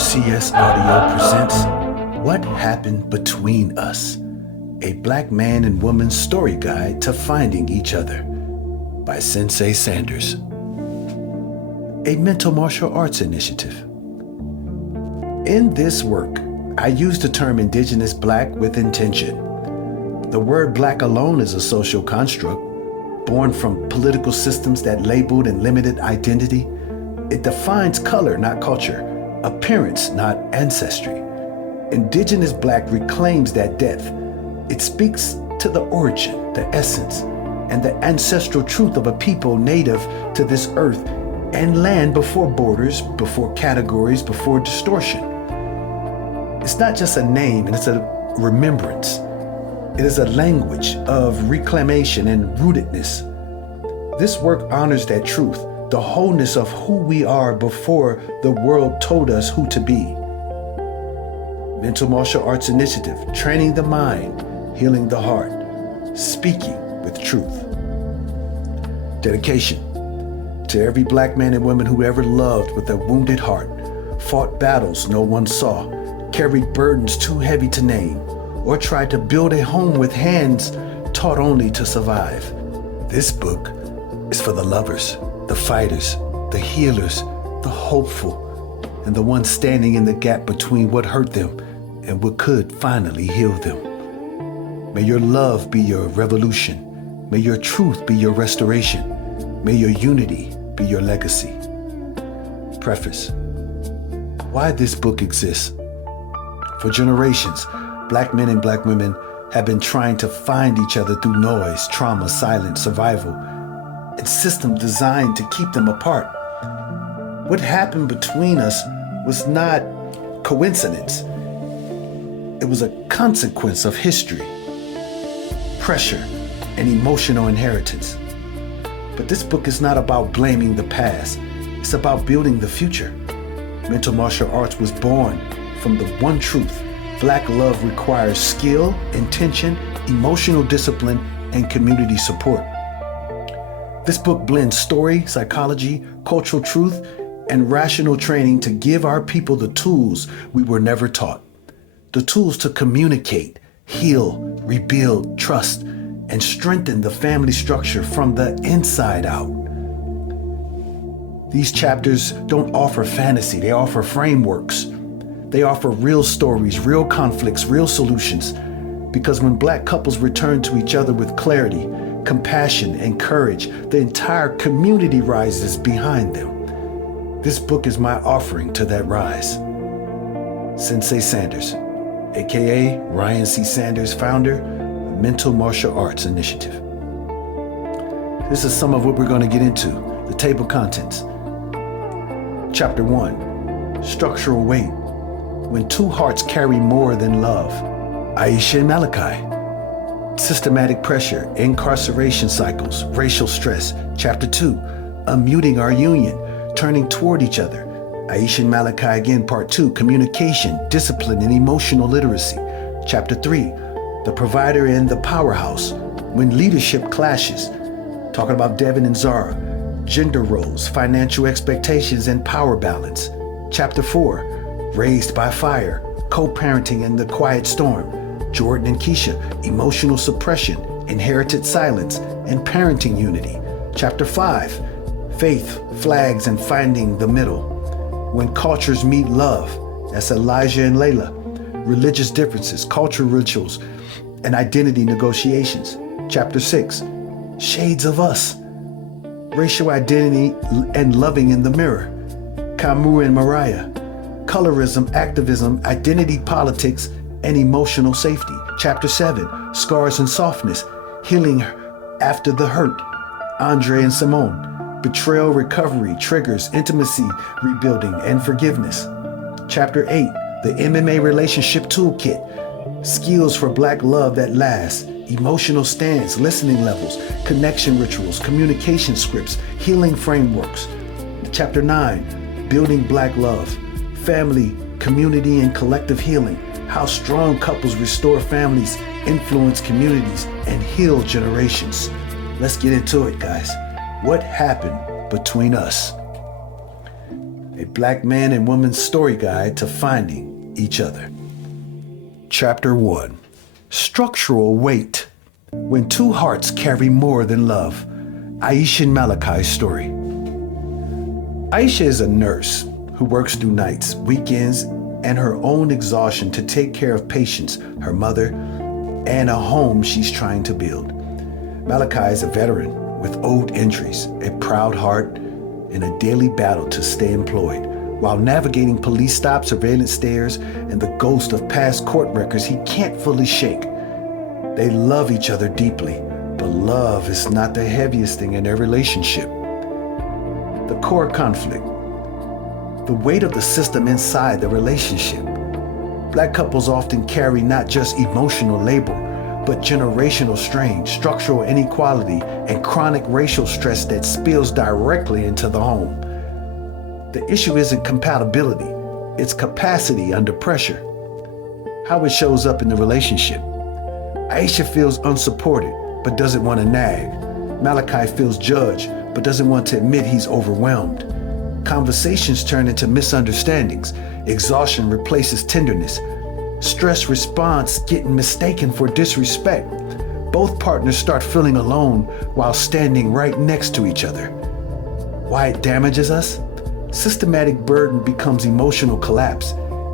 RCS Audio presents What Happened Between Us, a Black man and woman's story guide to finding each other, by Sensei Sanders. A mental martial arts initiative. In this work, I use the term Indigenous Black with intention. The word Black alone is a social construct, born from political systems that labeled and limited identity. It defines color, not culture, appearance, not ancestry. Indigenous Black reclaims that depth. It speaks to the origin, the essence, and the ancestral truth of a people native to this earth and land before borders, before categories, before distortion. It's not just a name, and it's a remembrance. It is a language of reclamation and rootedness. This work honors that truth, the wholeness of who we are before the world told us who to be. Mental Martial Arts Initiative, training the mind, healing the heart, speaking with truth. Dedication to every Black man and woman who ever loved with a wounded heart, fought battles no one saw, carried burdens too heavy to name, or tried to build a home with hands taught only to survive. This book is for the lovers, the fighters, the healers, the hopeful, and the ones standing in the gap between what hurt them and what could finally heal them. May your love be your revolution. May your truth be your restoration. May your unity be your legacy. Preface. Why this book exists. For generations, Black men and Black women have been trying to find each other through noise, trauma, silence, survival, and systems designed to keep them apart. What happened between us was not coincidence. It was a consequence of history, pressure, and emotional inheritance. But this book is not about blaming the past. It's about building the future. Mental martial arts was born from the one truth. Black love requires skill, intention, emotional discipline, and community support. This book blends story, psychology, cultural truth, and rational training to give our people the tools we were never taught. The tools to communicate, heal, rebuild, trust, and strengthen the family structure from the inside out. These chapters don't offer fantasy, they offer frameworks. They offer real stories, real conflicts, real solutions. Because when Black couples return to each other with clarity, compassion, and courage, the entire community rises behind them. This book is my offering to that rise. Sensei Sanders, aka Ryan C. Sanders, founder of Mental Martial Arts Initiative. This is some of what we're going to get into, the table contents. Chapter 1, Structural Weight. When two hearts carry more than love. Aisha and Malachi. Systematic pressure, incarceration cycles, racial stress. Chapter 2, Unmuting Our Union, turning toward each other. Aisha and Malachi again, part 2, communication, discipline, and emotional literacy. Chapter 3, the provider and the powerhouse, when leadership clashes. Talking about Devin and Zara, gender roles, financial expectations, and power balance. Chapter 4, Raised by Fire, co-parenting in the quiet storm. Jordan and Keisha, emotional suppression, inherited silence, and parenting unity. Chapter 5, Faith, Flags, and Finding the Middle. When cultures meet love, that's Elijah and Layla. Religious differences, cultural rituals, and identity negotiations. Chapter 6, Shades of Us. Racial identity and loving in the mirror. Camus and Mariah. Colorism, activism, identity politics, and emotional safety. Chapter 7, Scars and Softness, Healing After the Hurt. Andre and Simone, Betrayal, Recovery, Triggers, Intimacy, Rebuilding, and Forgiveness. Chapter 8, The MMA Relationship Toolkit, Skills for Black Love That Lasts, Emotional Stance, Listening Levels, Connection Rituals, Communication Scripts, Healing Frameworks. Chapter 9, Building Black Love, Family, Community, and Collective Healing, how strong couples restore families, influence communities, and heal generations. Let's get into it, guys. What happened between us? a Black man and woman's story guide to finding each other. Chapter 1. Structural weight. When two hearts carry more than love. Aisha and Malachi's story. Aisha is a nurse who works through nights, weekends, and her own exhaustion to take care of patients, her mother, and a home she's trying to build. Malachi is a veteran with old injuries, a proud heart, and a daily battle to stay employed while navigating police stops, surveillance stares, and the ghost of past court records he can't fully shake. They love each other deeply, but love is not the heaviest thing in their relationship. The core conflict. The weight of the system inside the relationship. Black couples often carry not just emotional labor, but generational strain, structural inequality, and chronic racial stress that spills directly into the home. The issue isn't compatibility, it's capacity under pressure. How it shows up in the relationship. Aisha feels unsupported, but doesn't want to nag. Malachi feels judged, but doesn't want to admit he's overwhelmed. Conversations turn into misunderstandings. Exhaustion replaces tenderness. Stress response getting mistaken for disrespect. Both partners start feeling alone while standing right next to each other. Why it damages us? Systematic burden becomes emotional collapse.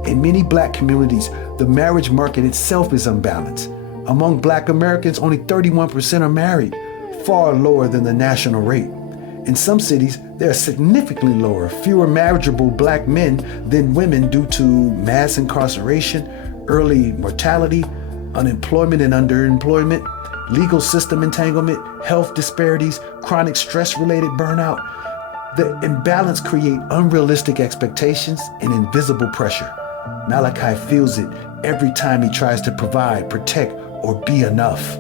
In many Black communities, the marriage market itself is unbalanced. Among Black Americans, only 31% are married, far lower than the national rate. In some cities, there are significantly lower, fewer marriageable Black men than women due to mass incarceration, early mortality, unemployment and underemployment, legal system entanglement, health disparities, chronic stress-related burnout. The imbalance creates unrealistic expectations and invisible pressure. Malachi feels it every time he tries to provide, protect, or be enough.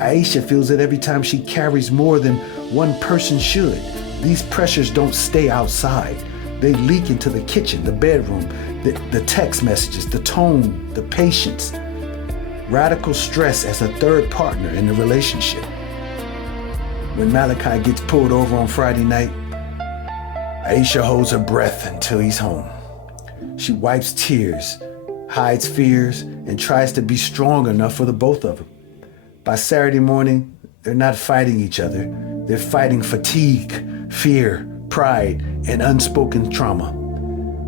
Aisha feels it every time she carries more than one person should. These pressures don't stay outside. They leak into the kitchen, the bedroom, the text messages, the tone, the patience. Radical stress as a third partner in the relationship. When Malachi gets pulled over on Friday night, Aisha holds her breath until he's home. She wipes tears, hides fears, and tries to be strong enough for the both of them. By Saturday morning, they're not fighting each other. They're fighting fatigue, fear, pride, and unspoken trauma.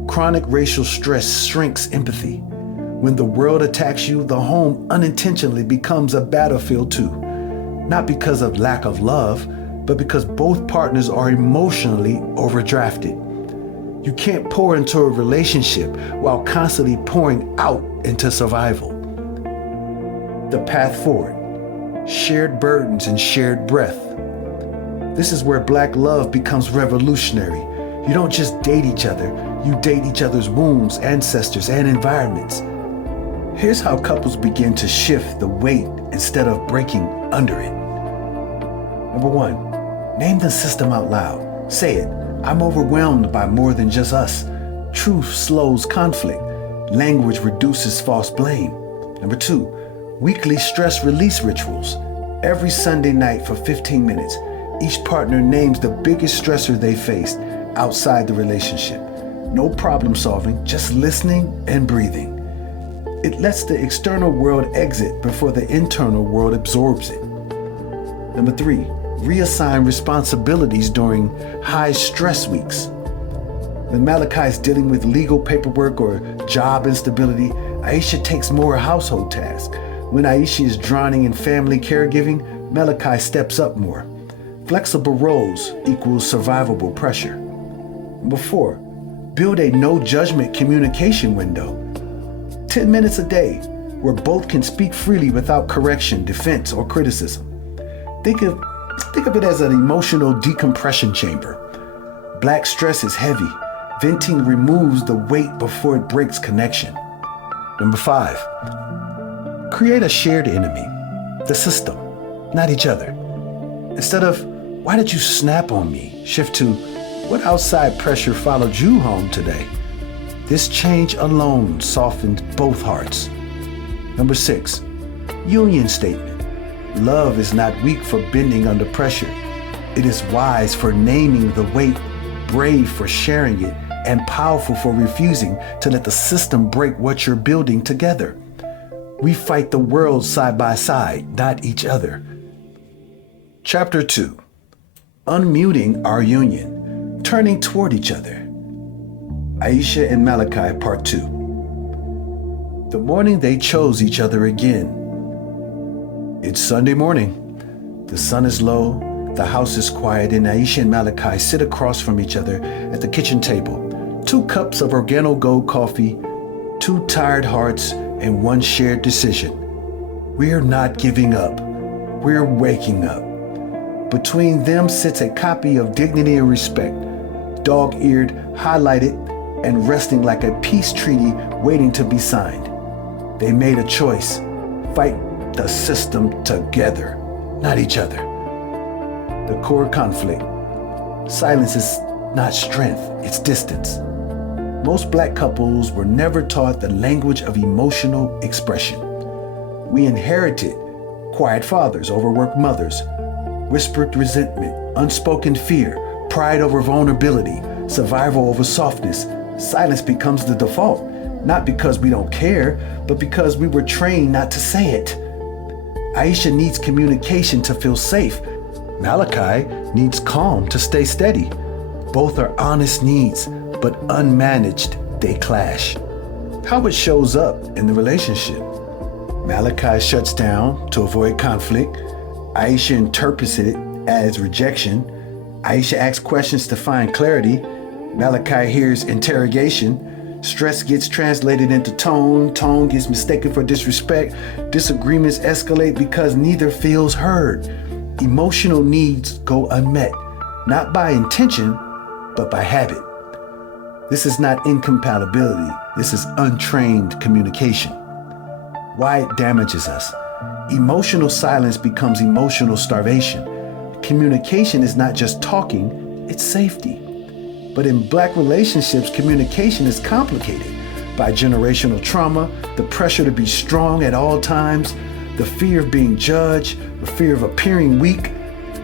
Chronic racial stress shrinks empathy. When the world attacks you, the home unintentionally becomes a battlefield too. Not because of lack of love, but because both partners are emotionally overdrafted. You can't pour into a relationship while constantly pouring out into survival. The path forward. Shared burdens and shared breath. This is where Black love becomes revolutionary. You don't just date each other, you date each other's wounds, ancestors, and environments. Here's how couples begin to shift the weight instead of breaking under it. Number 1, name the system out loud. Say it. I'm overwhelmed by more than just us. Truth slows conflict. Language reduces false blame. Number 2, weekly stress release rituals. Every Sunday night for 15 minutes, each partner names the biggest stressor they faced outside the relationship. No problem solving, just listening and breathing. It lets the external world exit before the internal world absorbs it. Number 3, reassign responsibilities during high stress weeks. When Malachi is dealing with legal paperwork or job instability, Aisha takes more household tasks. When Aisha is drowning in family caregiving, Malachi steps up more. Flexible roles equals survivable pressure. Number 4, build a no-judgment communication window. 10 minutes a day where both can speak freely without correction, defense, or criticism. Think of it as an emotional decompression chamber. Black stress is heavy. Venting removes the weight before it breaks connection. Number 5, create a shared enemy, the system, not each other. Instead of, why did you snap on me? Shift to, what outside pressure followed you home today? This change alone softened both hearts. Number 6, union statement. Love is not weak for bending under pressure. It is wise for naming the weight, brave for sharing it, and powerful for refusing to let the system break what you're building together. We fight the world side by side, not each other. Chapter 2. Unmuting our union, turning toward each other. Aisha and Malachi, Part 2. The morning they chose each other again. It's Sunday morning. The sun is low, the house is quiet, and Aisha and Malachi sit across from each other at the kitchen table. 2 cups of Organo Gold coffee, 2 tired hearts, and 1 shared decision. We're not giving up. We're waking up. Between them sits a copy of Dignity and Respect, dog-eared, highlighted, and resting like a peace treaty waiting to be signed. They made a choice. Fight the system together, not each other. The core conflict. Silence is not strength, it's distance. Most Black couples were never taught the language of emotional expression. We inherited quiet fathers, overworked mothers, whispered resentment, unspoken fear, pride over vulnerability, survival over softness. Silence becomes the default, not because we don't care, but because we were trained not to say it. Aisha needs communication to feel safe. Malachi needs calm to stay steady. Both are honest needs, but unmanaged, they clash. How it shows up in the relationship. Malachi shuts down to avoid conflict. Aisha interprets it as rejection. Aisha asks questions to find clarity. Malachi hears interrogation. Stress gets translated into tone. Tone gets mistaken for disrespect. Disagreements escalate because neither feels heard. Emotional needs go unmet, not by intention, but by habit. This is not incompatibility. This is untrained communication. Why it damages us. Emotional silence becomes emotional starvation. Communication is not just talking, it's safety. But in Black relationships, communication is complicated by generational trauma, the pressure to be strong at all times, the fear of being judged, the fear of appearing weak,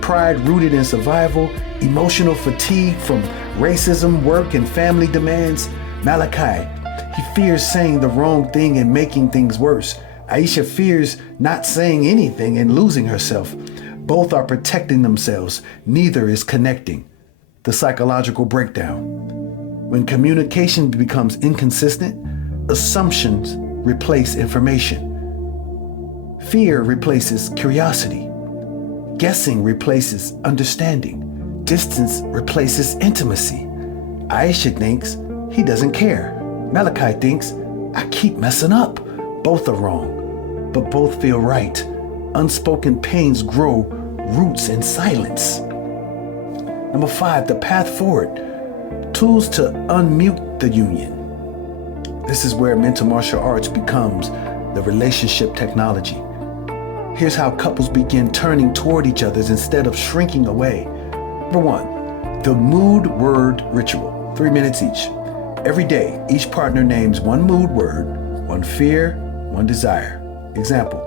pride rooted in survival, emotional fatigue from racism, work, and family demands. Malachi, he fears saying the wrong thing and making things worse. Aisha fears not saying anything and losing herself. Both are protecting themselves. Neither is connecting. The psychological breakdown. When communication becomes inconsistent, assumptions replace information. Fear replaces curiosity. Guessing replaces understanding. Distance replaces intimacy. Aisha thinks he doesn't care. Malachi thinks, I keep messing up. Both are wrong, but both feel right. Unspoken pains grow roots in silence. Number 5, the path forward. Tools to unmute the union. This is where mental martial arts becomes the relationship technology. Here's how couples begin turning toward each other instead of shrinking away. Number 1, the mood word ritual. 3 minutes each. Every day, each partner names 1 mood word, 1 fear, 1 desire. Example,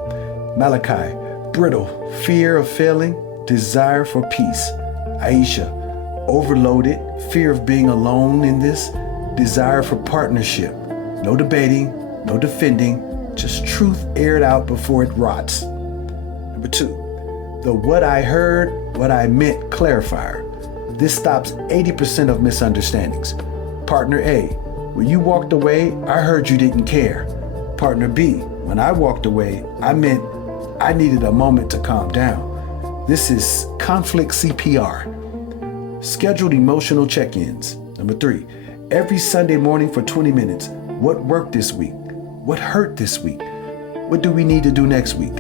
Malachi, brittle, fear of failing, desire for peace. Aisha, overloaded, fear of being alone in this, desire for partnership. No debating, no defending, just truth aired out before it rots. Number 2, the what I heard, what I meant clarifier. This stops 80% of misunderstandings. Partner A, when you walked away, I heard you didn't care. Partner B, when I walked away, I meant I needed a moment to calm down. This is conflict CPR. Scheduled emotional check-ins. Number 3, every Sunday morning for 20 minutes. What worked this week? What hurt this week? What do we need to do next week?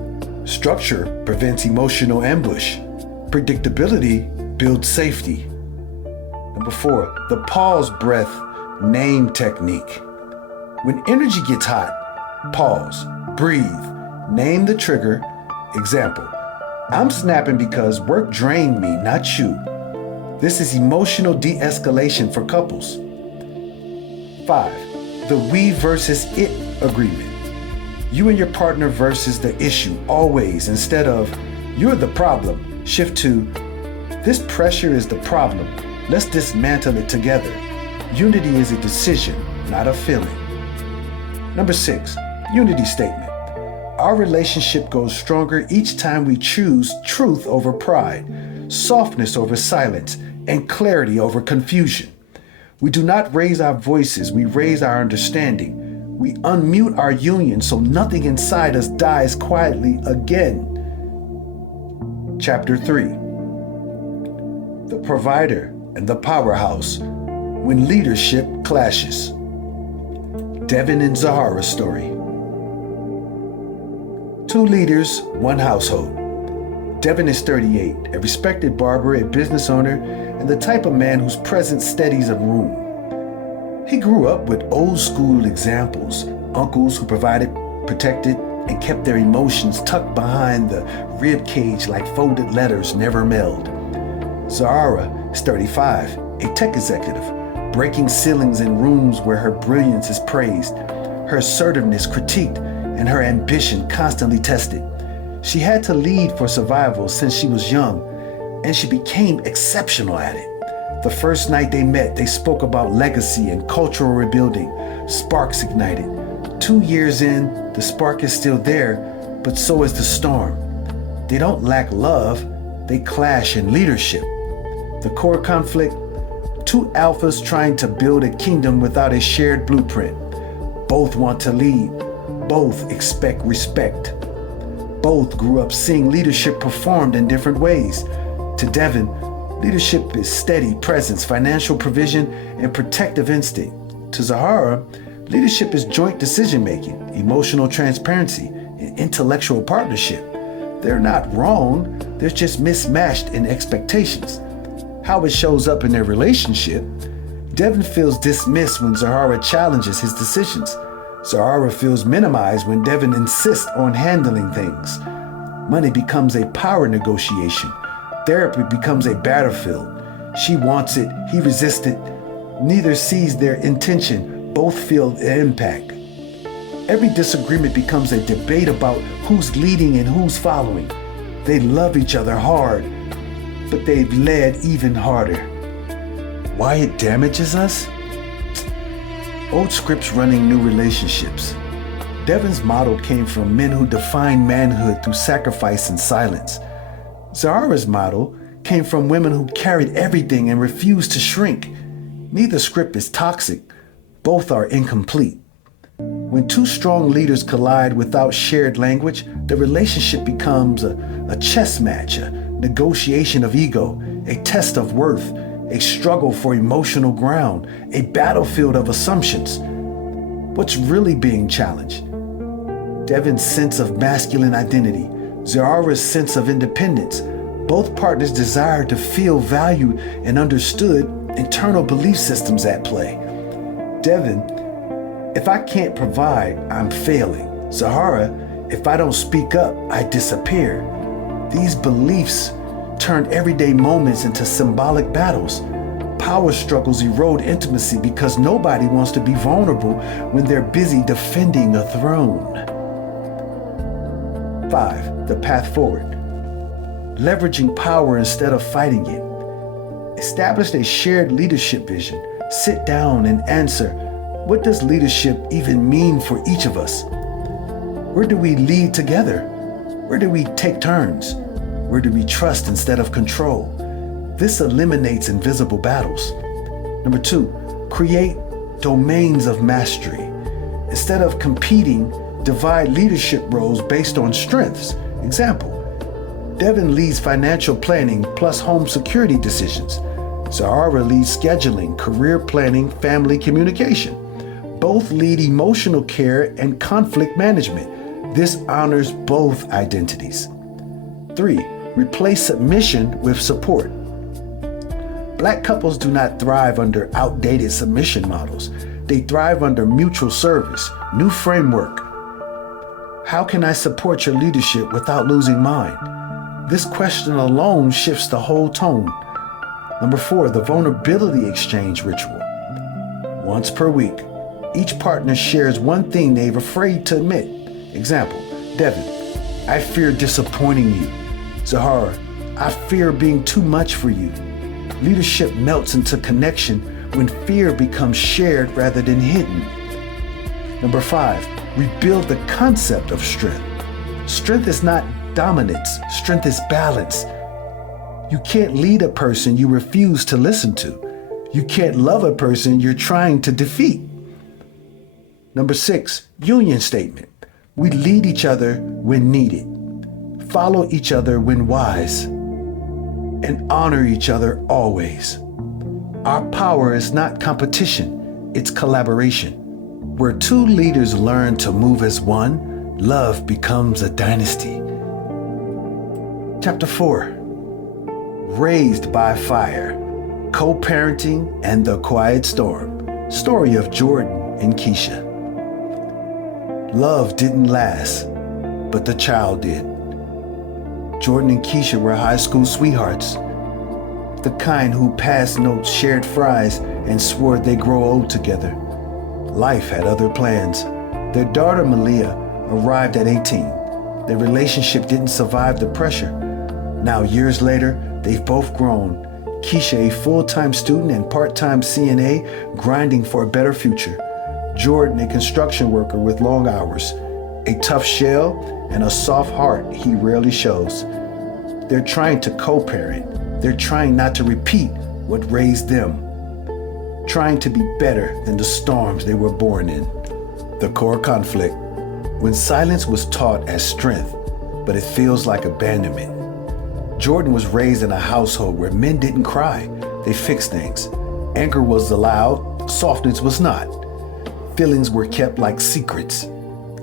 Structure prevents emotional ambush. Predictability builds safety. Number 4, the pause breath name technique. When energy gets hot, pause, breathe, name the trigger. Example, I'm snapping because work drained me, not you. This is emotional de-escalation for couples. 5, the we versus it agreement. You and your partner versus the issue, always. Instead of, you're the problem, shift to, this pressure is the problem. Let's dismantle it together. Unity is a decision, not a feeling. Number 6, unity statement. Our relationship grows stronger each time we choose truth over pride, softness over silence, and clarity over confusion. We do not raise our voices, we raise our understanding. We unmute our union so nothing inside us dies quietly again. Chapter 3. The provider and the powerhouse when leadership clashes. Devin and Zahara's story. 2 leaders, 1 household. Devin is 38, a respected barber, a business owner, and the type of man whose presence steadies a room. He grew up with old school examples, uncles who provided, protected, and kept their emotions tucked behind the rib cage like folded letters never mailed. Zahara is 35, a tech executive, breaking ceilings in rooms where her brilliance is praised, her assertiveness critiqued, and her ambition constantly tested. She had to lead for survival since she was young, and she became exceptional at it. The first night they met, they spoke about legacy and cultural rebuilding. Sparks ignited. 2 years in, the spark is still there, but so is the storm. They don't lack love, they clash in leadership. The core conflict, 2 alphas trying to build a kingdom without a shared blueprint. Both want to lead, both expect respect. Both grew up seeing leadership performed in different ways. To Devin, leadership is steady presence, financial provision, and protective instinct. To Zahara, leadership is joint decision-making, emotional transparency, and intellectual partnership. They're not wrong, they're just mismatched in expectations. How it shows up in their relationship, Devin feels dismissed when Zahara challenges his decisions. Zahara feels minimized when Devin insists on handling things. Money becomes a power negotiation. Therapy becomes a battlefield. She wants it, he resists it. Neither sees their intention, both feel the impact. Every disagreement becomes a debate about who's leading and who's following. They love each other hard, but they've led even harder. Why it damages us? Old scripts running new relationships. Devin's model came from men who defined manhood through sacrifice and silence. Zahara's model came from women who carried everything and refused to shrink. Neither script is toxic, both are incomplete. When 2 strong leaders collide without shared language, the relationship becomes a chess match, a negotiation of ego, a test of worth, a struggle for emotional ground, a battlefield of assumptions. What's really being challenged? Devin's sense of masculine identity, Zahara's sense of independence. Both partners desire to feel valued and understood, internal belief systems at play. Devin, if I can't provide, I'm failing. Zahara, if I don't speak up, I disappear. These beliefs turn everyday moments into symbolic battles. Power struggles erode intimacy because nobody wants to be vulnerable when they're busy defending a throne. 5. The path forward. Leveraging power instead of fighting it. Establish a shared leadership vision. Sit down and answer, what does leadership even mean for each of us? Where do we lead together? Where do we take turns? Where do we trust instead of control? This eliminates invisible battles. Number 2, create domains of mastery. Instead of competing, divide leadership roles based on strengths. Example, Devin leads financial planning plus home security decisions. Zahara leads scheduling, career planning, family communication. Both lead emotional care and conflict management. This honors both identities. 3, replace submission with support. Black couples do not thrive under outdated submission models. They thrive under mutual service, new framework. How can I support your leadership without losing mine? This question alone shifts the whole tone. Number 4, the vulnerability exchange ritual. Once per week, each partner shares one thing they're afraid to admit. Example, Devin, I fear disappointing you. Zahara, I fear being too much for you. Leadership melts into connection when fear becomes shared rather than hidden. Number 5, rebuild the concept of strength. Strength is not dominance. Strength is balance. You can't lead a person you refuse to listen to. You can't love a person you're trying to defeat. Number 6, union statement. We lead each other when needed, follow each other when wise, and honor each other always. Our power is not competition, it's collaboration. Where two leaders learn to move as one, love becomes a dynasty. Chapter 4, Raised by Fire, Co-Parenting and the Quiet Storm. Story of Jordan and Keisha. Love didn't last, but the child did. Jordan and Keisha were high school sweethearts, the kind who passed notes, shared fries, and swore they'd grow old together. Life had other plans. Their daughter Malia arrived at 18. Their relationship didn't survive the pressure. Now, years later, they've both grown. Keisha, a full-time student and part-time CNA, grinding for a better future. Jordan, a construction worker with long hours, a tough shell and a soft heart he rarely shows. They're trying to co-parent. They're trying not to repeat what raised them. Trying to be better than the storms they were born in. The core conflict. When silence was taught as strength, but it feels like abandonment. Jordan was raised in a household where men didn't cry. They fixed things. Anger was allowed, softness was not. Feelings were kept like secrets.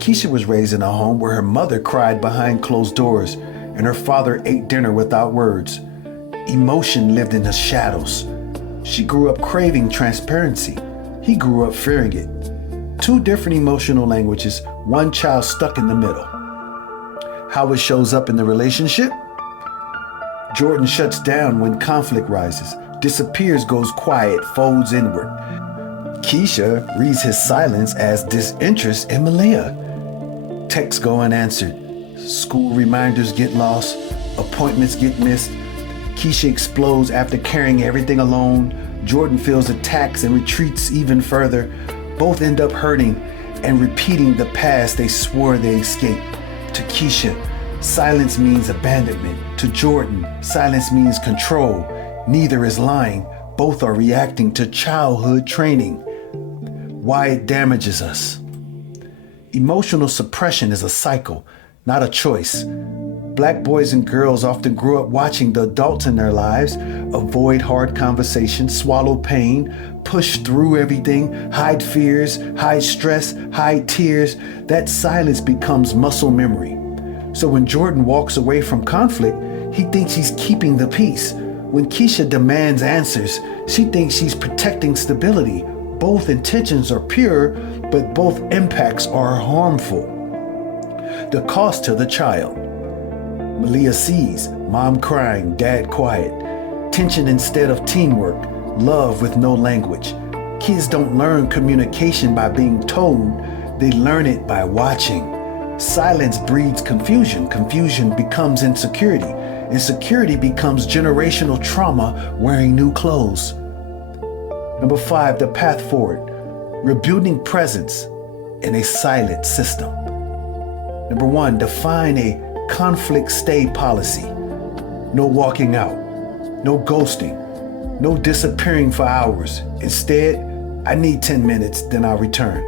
Keisha was raised in a home where her mother cried behind closed doors and her father ate dinner without words. Emotion lived in the shadows. She grew up craving transparency. He grew up fearing it. Two different emotional languages, one child stuck in the middle. How it shows up in the relationship? Jordan shuts down when conflict rises, disappears, goes quiet, folds inward. Keisha reads his silence as disinterest in Malia. Texts go unanswered. School reminders get lost. Appointments get missed. Keisha explodes after carrying everything alone. Jordan feels attacks and retreats even further. Both end up hurting and repeating the past they swore they escaped. To Keisha, silence means abandonment. To Jordan, silence means control. Neither is lying. Both are reacting to childhood training. Why it damages us. Emotional suppression is a cycle, not a choice. Black boys and girls often grew up watching the adults in their lives avoid hard conversations, swallow pain, push through everything, hide fears, hide stress, hide tears. That silence becomes muscle memory. So when Jordan walks away from conflict, he thinks he's keeping the peace. When Keisha demands answers, she thinks she's protecting stability. Both intentions are pure, but both impacts are harmful. The cost to the child. Malia sees mom crying, dad quiet, tension instead of teamwork, love with no language. Kids don't learn communication by being told, they learn it by watching. Silence breeds confusion. Confusion becomes insecurity. Insecurity becomes generational trauma wearing new clothes. Number 5, the path forward. Rebuilding presence in a silent system. Number 1, define a conflict stay policy. No walking out, no ghosting, no disappearing for hours. Instead, I need 10 minutes, then I'll return.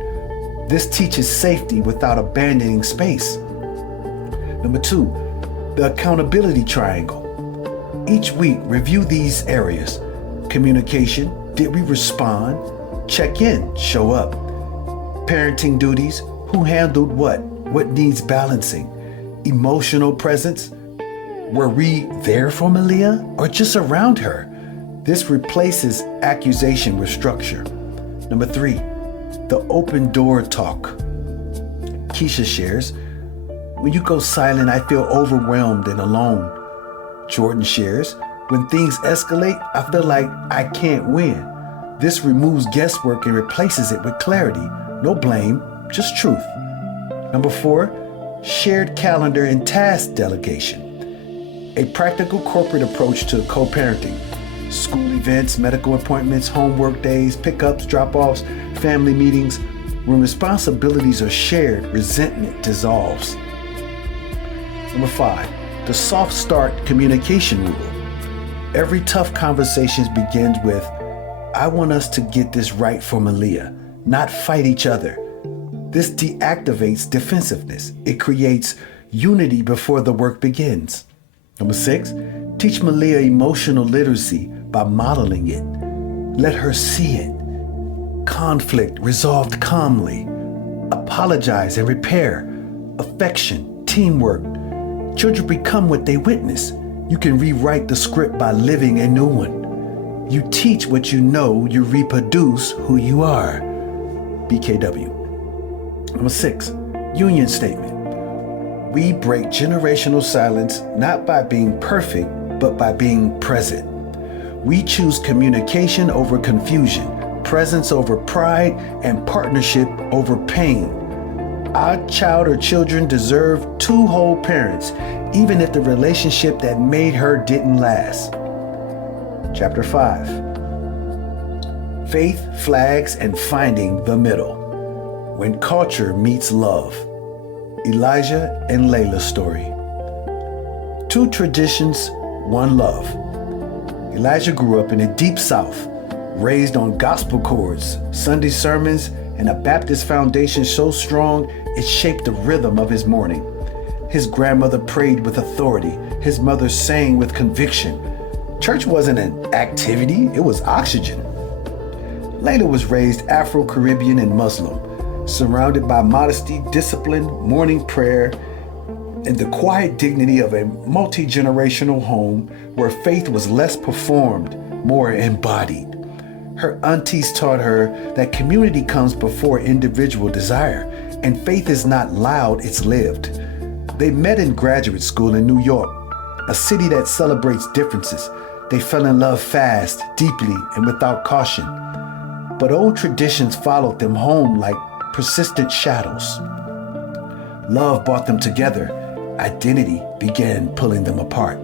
This teaches safety without abandoning space. Number 2, the accountability triangle. Each week, review these areas. Communication, did we respond? Check in, show up. Parenting duties, who handled what needs balancing? Emotional presence, were we there for Malia or just around her? This replaces accusation with structure. Number 3, the open door talk. Keisha shares, when you go silent, I feel overwhelmed and alone. Jordan shares, when things escalate, I feel like I can't win. This removes guesswork and replaces it with clarity. No blame, just truth. Number 4, shared calendar and task delegation. A practical corporate approach to co-parenting. School events, medical appointments, homework days, pickups, drop-offs, family meetings. When responsibilities are shared, resentment dissolves. Number 5, the soft start communication rule. Every tough conversation begins with, I want us to get this right for Malia, not fight each other. This deactivates defensiveness. It creates unity before the work begins. Number 6, teach Malia emotional literacy by modeling it. Let her see it. Conflict resolved calmly. Apologize and repair. Affection, teamwork. Children become what they witness. You can rewrite the script by living a new one. You teach what you know, you reproduce who you are. BKW. Number 6, union statement. We break generational silence not by being perfect, but by being present. We choose communication over confusion, presence over pride, and partnership over pain. Our child or children deserve 2 whole parents, even if the relationship that made her didn't last. Chapter 5. Faith, flags, and finding the middle. When culture meets love. Elijah and Layla's story. 2 traditions, 1 love. Elijah grew up in the deep South, raised on gospel chords, Sunday sermons, and a Baptist foundation so strong it shaped the rhythm of his morning. His grandmother prayed with authority. His mother sang with conviction. Church wasn't an activity, it was oxygen. Layla was raised Afro-Caribbean and Muslim, surrounded by modesty, discipline, morning prayer, and the quiet dignity of a multi-generational home where faith was less performed, more embodied. Her aunties taught her that community comes before individual desire, and faith is not loud, it's lived. They met in graduate school in New York, a city that celebrates differences. They fell in love fast, deeply, and without caution. But old traditions followed them home like persistent shadows. Love brought them together. Identity began pulling them apart.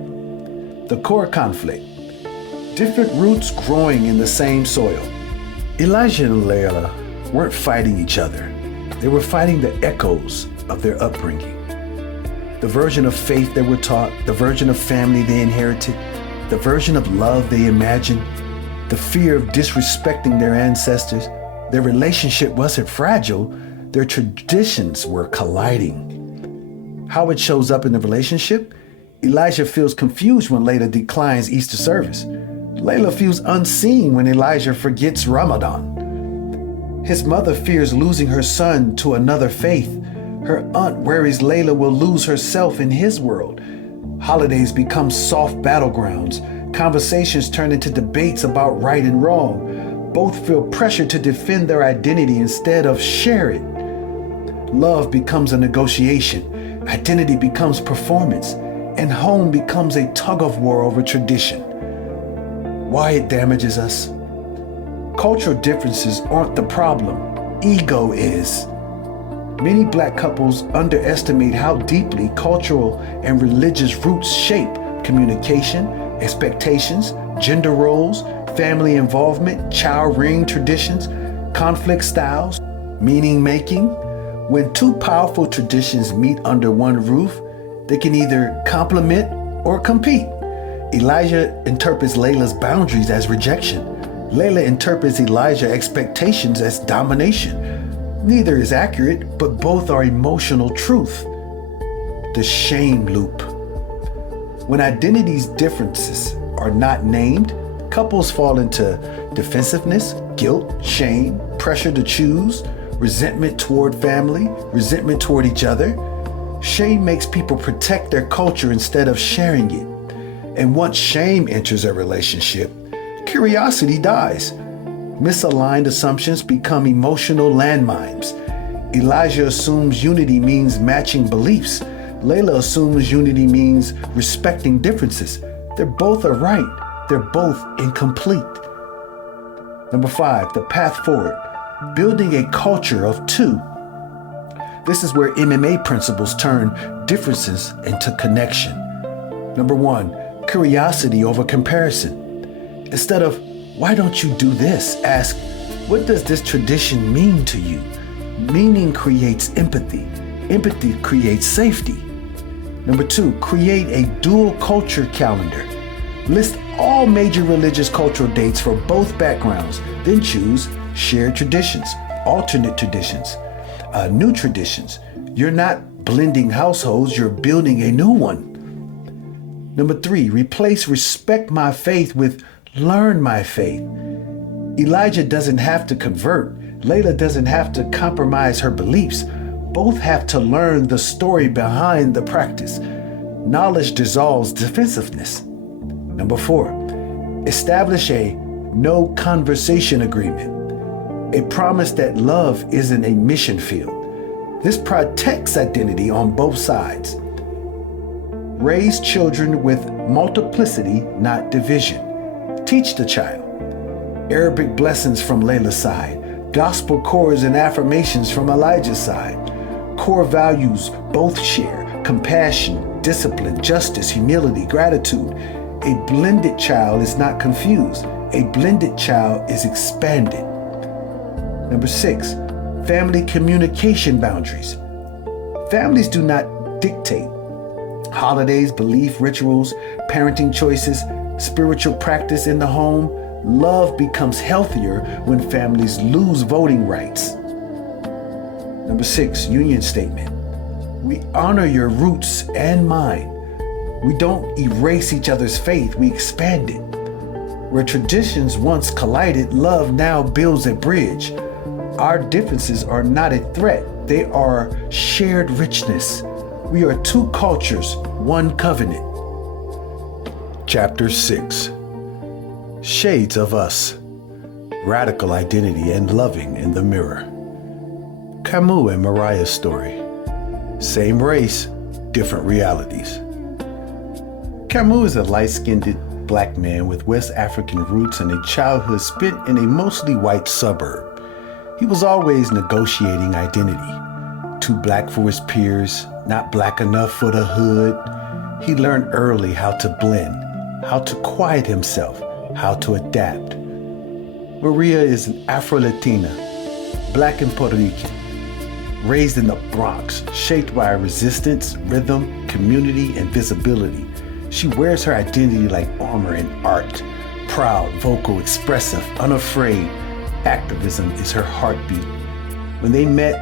The core conflict. Different roots growing in the same soil. Elijah and Layla weren't fighting each other. They were fighting the echoes of their upbringing. The version of faith they were taught, the version of family they inherited, the version of love they imagined, the fear of disrespecting their ancestors. Their relationship wasn't fragile, their traditions were colliding. How it shows up in the relationship? Elijah feels confused when Layla declines Easter service. Layla feels unseen when Elijah forgets Ramadan. His mother fears losing her son to another faith. Her aunt worries Layla will lose herself in his world. Holidays become soft battlegrounds. Conversations turn into debates about right and wrong. Both feel pressure to defend their identity instead of share it. Love becomes a negotiation. Identity becomes performance. And home becomes a tug of war over tradition. Why it damages us? Cultural differences aren't the problem. Ego is. Many Black couples underestimate how deeply cultural and religious roots shape communication, expectations, gender roles, family involvement, child rearing traditions, conflict styles, meaning making. When 2 powerful traditions meet under one roof, they can either complement or compete. Elijah interprets Layla's boundaries as rejection. Layla interprets Elijah's expectations as domination. Neither is accurate, but both are emotional truth. The shame loop. When identities differences are not named, couples fall into defensiveness, guilt, shame, pressure to choose, resentment toward family, resentment toward each other. Shame makes people protect their culture instead of sharing it. And once shame enters a relationship, curiosity dies. Misaligned assumptions become emotional landmines. Elijah assumes unity means matching beliefs. Layla assumes unity means respecting differences. They're both are right. They're both incomplete. Number 5, the path forward. Building a culture of 2. This is where MMA principles turn differences into connection. Number 1, curiosity over comparison. Instead of, why don't you do this? Ask, what does this tradition mean to you? Meaning creates empathy. Empathy creates safety. Number 2, create a dual culture calendar. List all major religious cultural dates for both backgrounds. Then choose shared traditions, alternate traditions, new traditions. You're not blending households, you're building a new one. Number 3, replace respect my faith with learn my faith. Elijah doesn't have to convert. Layla doesn't have to compromise her beliefs. Both have to learn the story behind the practice. Knowledge dissolves defensiveness. Number 4, establish a no conversation agreement. A promise that love isn't a mission field. This protects identity on both sides. Raise children with multiplicity, not division. Teach the child. Arabic blessings from Layla's side. Gospel chords and affirmations from Elijah's side. Core values both share. Compassion, discipline, justice, humility, gratitude. A blended child is not confused. A blended child is expanded. Number 6, family communication boundaries. Families do not dictate. Holidays, belief, rituals, parenting choices, spiritual practice in the home. Love becomes healthier when families lose voting rights. Number 6, union statement. We honor your roots and mine. We don't erase each other's faith, we expand it. Where traditions once collided, love now builds a bridge. Our differences are not a threat, they are shared richness. We are two cultures, one covenant. Chapter 6, Shades of Us, Radical Identity and Loving in the Mirror. Camus and Mariah's story. Same race, different realities. Camus is a light-skinned black man with West African roots and a childhood spent in a mostly white suburb. He was always negotiating identity. Too black for his peers, not black enough for the hood. He learned early how to blend, how to quiet himself, how to adapt. Maria is an Afro-Latina, black and Puerto Rican, raised in the Bronx, shaped by resistance, rhythm, community, and visibility. She wears her identity like armor in art. Proud, vocal, expressive, unafraid. Activism is her heartbeat. When they met,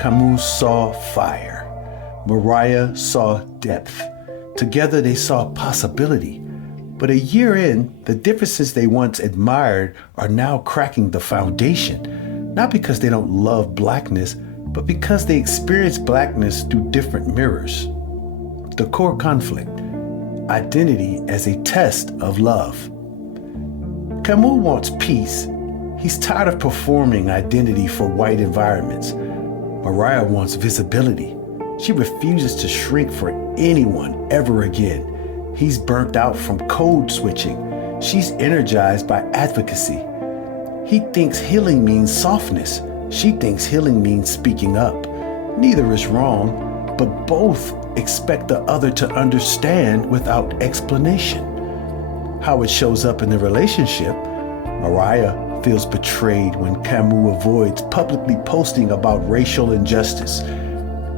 Camus saw fire. Mariah saw depth. Together they saw possibility. But a year in, the differences they once admired are now cracking the foundation. Not because they don't love blackness, but because they experience blackness through different mirrors. The core conflict, identity as a test of love. Camus wants peace. He's tired of performing identity for white environments. Mariah wants visibility. She refuses to shrink for anyone ever again. He's burnt out from code switching. She's energized by advocacy. He thinks healing means softness. She thinks healing means speaking up. Neither is wrong, but both expect the other to understand without explanation. How it shows up in the relationship, Mariah feels betrayed when Camus avoids publicly posting about racial injustice.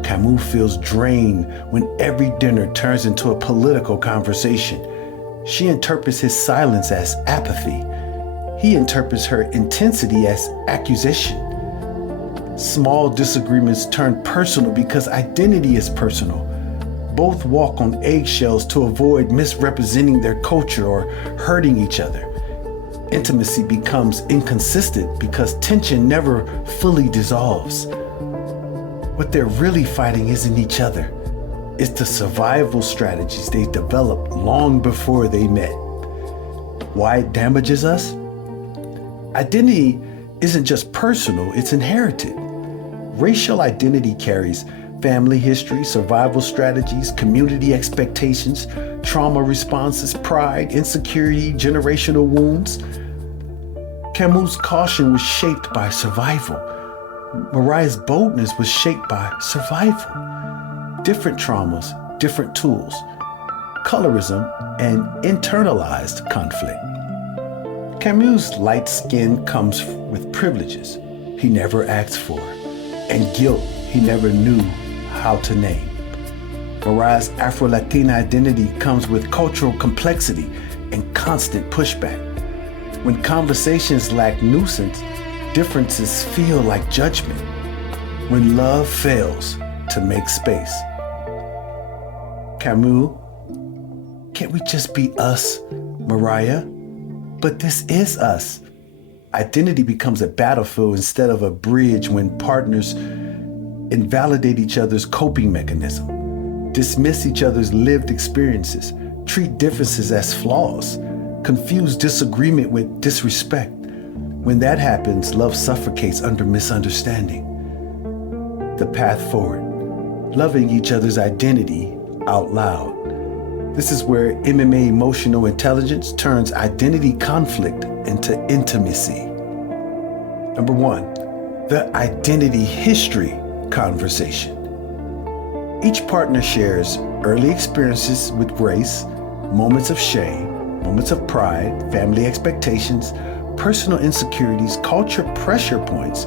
Camus feels drained when every dinner turns into a political conversation. She interprets his silence as apathy. He interprets her intensity as accusation. Small disagreements turn personal because identity is personal. Both walk on eggshells to avoid misrepresenting their culture or hurting each other. Intimacy becomes inconsistent because tension never fully dissolves. What they're really fighting isn't each other. It's the survival strategies they developed long before they met. Why it damages us? Identity isn't just personal, it's inherited. Racial identity carries family history, survival strategies, community expectations, trauma responses, pride, insecurity, generational wounds. Camus' caution was shaped by survival. Mariah's boldness was shaped by survival. Different traumas, different tools. Colorism and internalized conflict. Camus' light skin comes with privileges he never asked for and guilt he never knew how to name. Mariah's Afro-Latina identity comes with cultural complexity and constant pushback. When conversations lack nuisance, differences feel like judgment. When love fails to make space. Camus, can't we just be us, Mariah? But this is us. Identity becomes a battlefield instead of a bridge when partners invalidate each other's coping mechanism, dismiss each other's lived experiences, treat differences as flaws, confuse disagreement with disrespect. When that happens, love suffocates under misunderstanding. The path forward, loving each other's identity out loud. This is where MMA emotional intelligence turns identity conflict into intimacy. Number 1, the identity history conversation. Each partner shares early experiences with race, moments of shame, moments of pride, family expectations, personal insecurities, culture pressure points.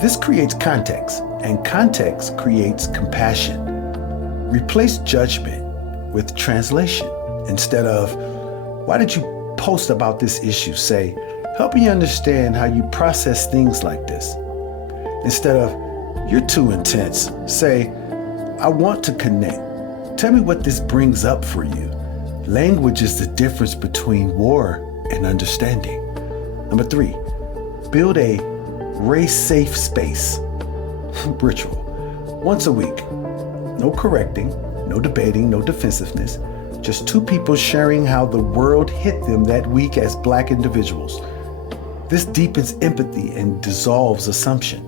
This creates context, and context creates compassion. Replace judgment with translation. Instead of, why did you post about this issue? Say, help me understand how you process things like this. Instead of, you're too intense. Say, I want to connect. Tell me what this brings up for you. Language is the difference between war and understanding. Number 3, build a race-safe space. Ritual. Once a week. No correcting, no debating, no defensiveness. Just 2 people sharing how the world hit them that week as Black individuals. This deepens empathy and dissolves assumption.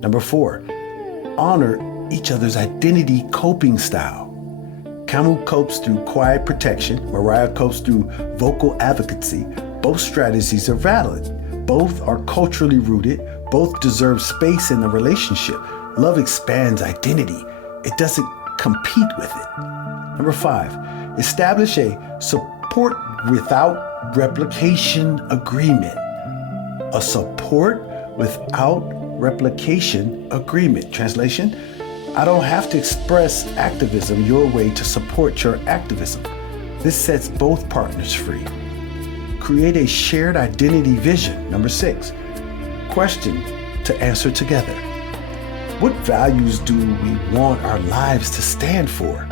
Number 4, honor each other's identity coping style. Camus copes through quiet protection. Mariah copes through vocal advocacy. Both strategies are valid. Both are culturally rooted. Both deserve space in the relationship. Love expands identity. It doesn't compete with it. Number 5, establish a support without replication agreement. A support without replication agreement. Translation, I don't have to express activism your way to support your activism. This sets both partners free. Create a shared identity vision. Number 6, question to answer together. What values do we want our lives to stand for?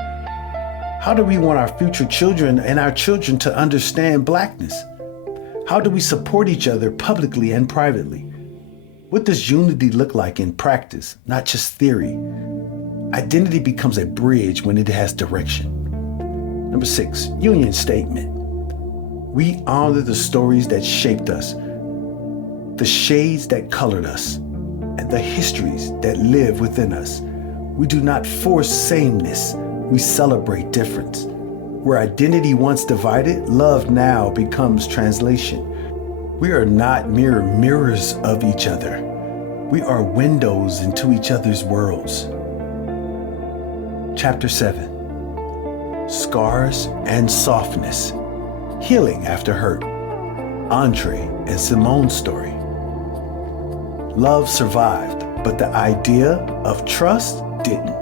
How do we want our future children and our children to understand Blackness? How do we support each other publicly and privately? What does unity look like in practice, not just theory? Identity becomes a bridge when it has direction. Number 6, union statement. We honor the stories that shaped us, the shades that colored us, and the histories that live within us. We do not force sameness, we celebrate difference. Where identity once divided, love now becomes translation. We are not mere mirrors of each other. We are windows into each other's worlds. Chapter 7, Scars and Softness, Healing After Hurt, Andre and Simone's story. Love survived, but the idea of trust didn't.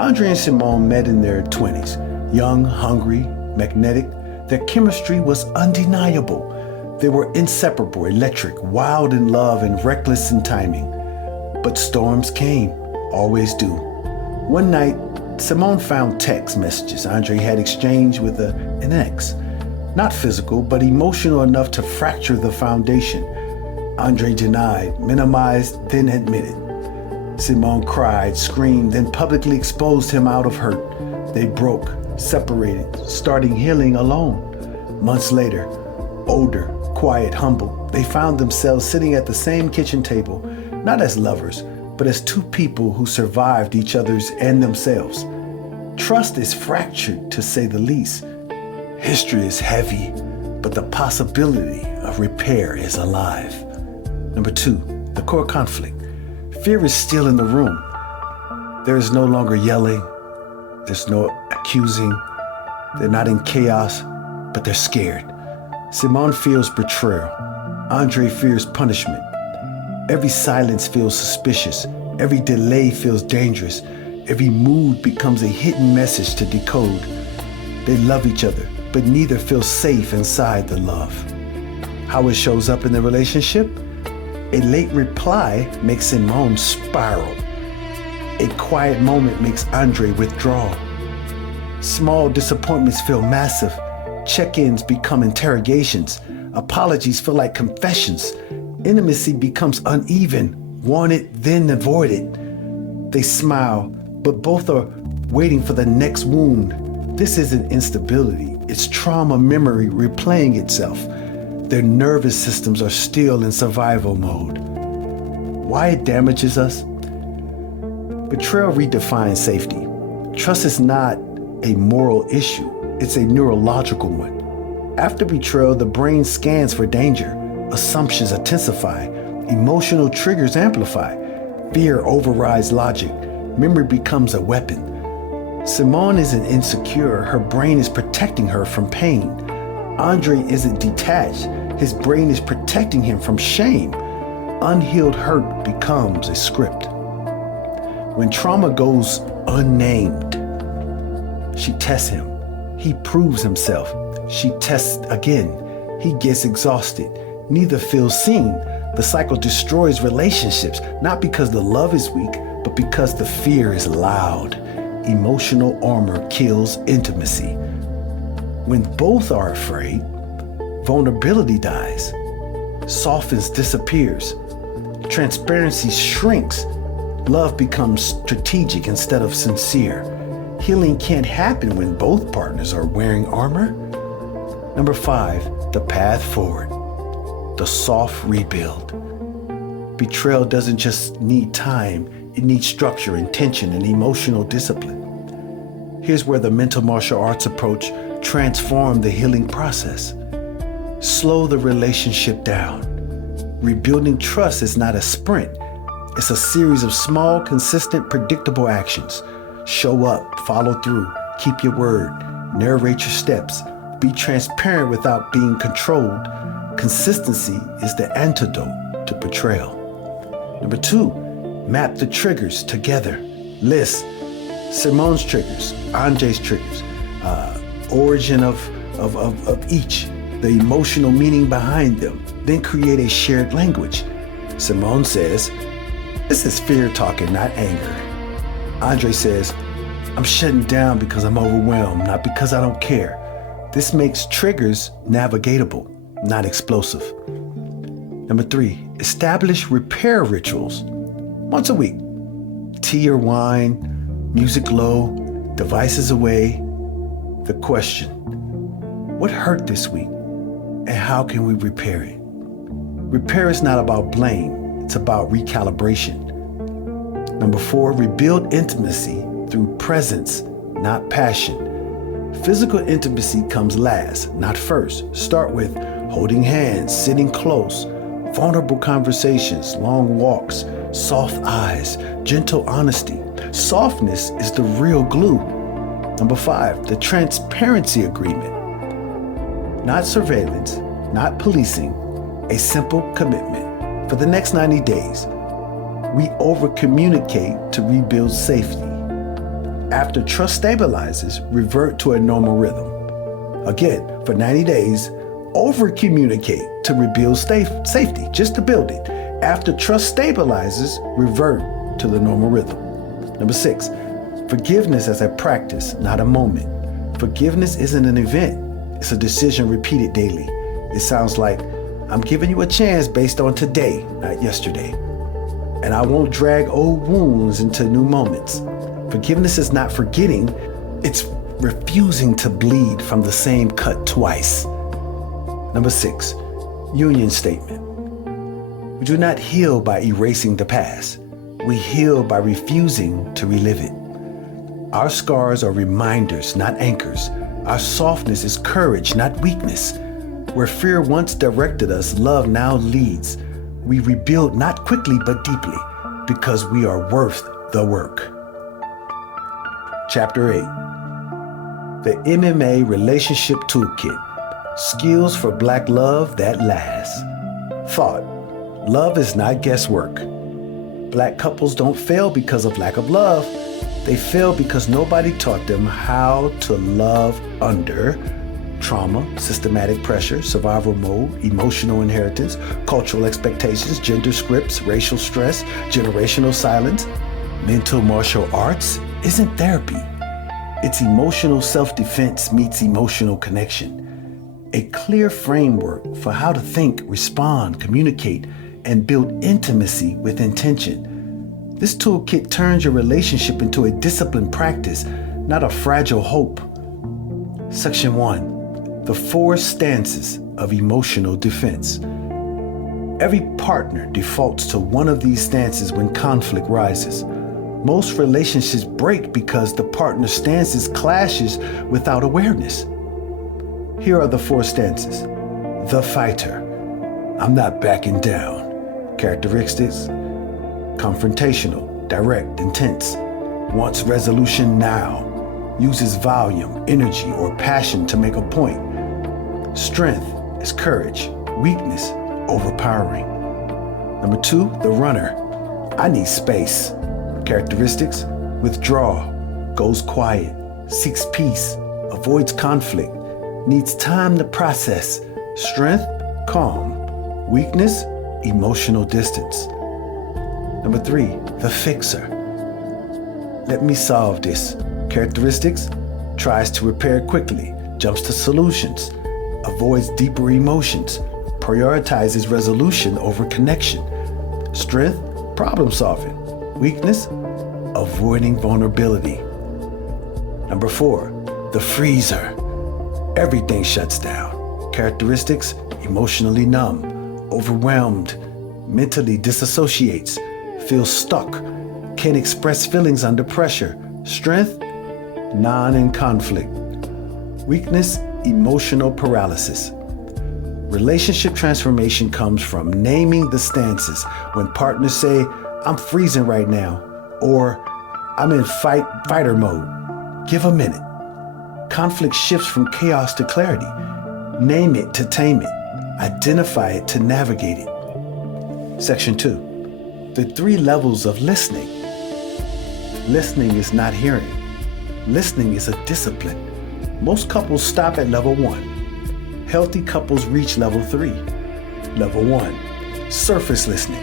Andre and Simone met in their 20s, young, hungry, magnetic. Their chemistry was undeniable. They were inseparable, electric, wild in love and reckless in timing. But storms came, always do. One night, Simone found text messages Andre had exchanged with an ex. Not physical, but emotional enough to fracture the foundation. Andre denied, minimized, then admitted. Simone cried, screamed, then publicly exposed him out of hurt. They broke, separated, starting healing alone. Months later, older, quiet, humble, they found themselves sitting at the same kitchen table, not as lovers, but as 2 people who survived each other's and themselves. Trust is fractured, to say the least. History is heavy, but the possibility of repair is alive. Number 2, the core conflict. Fear is still in the room. There is no longer yelling. There's no accusing. They're not in chaos, but they're scared. Simone feels betrayal. Andre fears punishment. Every silence feels suspicious. Every delay feels dangerous. Every mood becomes a hidden message to decode. They love each other, but neither feels safe inside the love. How it shows up in the relationship? A late reply makes Simone spiral. A quiet moment makes Andre withdraw. Small disappointments feel massive. Check-ins become interrogations. Apologies feel like confessions. Intimacy becomes uneven, wanted then avoided. They smile, but both are waiting for the next wound. This isn't instability, it's trauma memory replaying itself. Their nervous systems are still in survival mode. Why it damages us? Betrayal redefines safety. Trust is not a moral issue, it's a neurological one. After betrayal, the brain scans for danger. Assumptions intensify. Emotional triggers amplify. Fear overrides logic. Memory becomes a weapon. Simone isn't insecure. Her brain is protecting her from pain. Andre isn't detached. His brain is protecting him from shame. Unhealed hurt becomes a script. When trauma goes unnamed, she tests him. He proves himself. She tests again. He gets exhausted. Neither feels seen. The cycle destroys relationships, not because the love is weak, but because the fear is loud. Emotional armor kills intimacy. When both are afraid, vulnerability dies, softens, disappears, transparency shrinks, love becomes strategic instead of sincere. Healing can't happen when both partners are wearing armor. Number 5, the path forward, the soft rebuild. Betrayal doesn't just need time, it needs structure, intention, and emotional discipline. Here's where the mental martial arts approach transforms the healing process. Slow the relationship down. Rebuilding trust is not a sprint. It's a series of small, consistent, predictable actions. Show up, follow through, keep your word, narrate your steps, be transparent without being controlled. Consistency is the antidote to betrayal. Number 2, map the triggers together. List Simone's triggers, Andre's triggers, origin of each, the emotional meaning behind them. Then create a shared language. Simone says, "This is fear talking, not anger." Andre says, "I'm shutting down because I'm overwhelmed, not because I don't care." This makes triggers navigatable, not explosive. Number 3, establish repair rituals. Once a week, tea or wine, music low, devices away. The question, what hurt this week and how can we repair it? Repair is not about blame, it's about recalibration. Number 4, rebuild intimacy through presence, not passion. Physical intimacy comes last, not first. Start with holding hands, sitting close, vulnerable conversations, long walks, soft eyes, gentle honesty. Softness is the real glue. Number 5, the transparency agreement. Not surveillance, not policing, a simple commitment. For the next 90 days, we over-communicate to rebuild safety. After trust stabilizes, revert to a normal rhythm. Again, for 90 days, over-communicate to rebuild safety, just to build it. After trust stabilizes, revert to the normal rhythm. Number 6, forgiveness as a practice, not a moment. Forgiveness isn't an event, it's a decision repeated daily. It sounds like, I'm giving you a chance based on today, not yesterday. And I won't drag old wounds into new moments. Forgiveness is not forgetting, it's refusing to bleed from the same cut twice. Number 6, union statement. We do not heal by erasing the past. We heal by refusing to relive it. Our scars are reminders, not anchors. Our softness is courage, not weakness. Where fear once directed us, love now leads. We rebuild not quickly but deeply because we are worth the work. Chapter 8, the MMA Relationship Toolkit. Skills for Black love that lasts. Thought. Love is not guesswork. Black couples don't fail because of lack of love. They fail because nobody taught them how to love under trauma, systematic pressure, survival mode, emotional inheritance, cultural expectations, gender scripts, racial stress, generational silence. Mental martial arts isn't therapy. It's emotional self-defense meets emotional connection. A clear framework for how to think, respond, communicate, and build intimacy with intention. This toolkit turns your relationship into a disciplined practice, not a fragile hope. Section 1. The 4 stances of emotional defense. Every partner defaults to one of these stances when conflict rises. Most relationships break because the partner's stances clashes without awareness. Here are the 4 stances. The fighter. I'm not backing down. Characteristics. Confrontational, direct, intense. Wants resolution now. Uses volume, energy, or passion to make a point. Strength is courage. Weakness, overpowering. Number 2, the runner. I need space. Characteristics. Withdraw. Goes quiet. Seeks peace. Avoids conflict. Needs time to process. Strength, calm. Weakness, emotional distance. Number 3, the fixer. Let me solve this. Characteristics, tries to repair quickly, jumps to solutions, avoids deeper emotions, prioritizes resolution over connection. Strength, problem solving. Weakness, avoiding vulnerability. Number 4, the freezer. Everything shuts down. Characteristics, emotionally numb, overwhelmed, mentally disassociates, feels stuck, can't express feelings under pressure. Strength, non-in-conflict. Weakness, emotional paralysis. Relationship transformation comes from naming the stances. When partners say, I'm freezing right now, or I'm in fighter mode, give a minute. Conflict shifts from chaos to clarity. Name it to tame it. Identify it to navigate it. Section 2. The 3 levels of listening. Listening is not hearing. Listening is a discipline. Most couples stop at level 1. Healthy couples reach level 3. Level 1. Surface listening.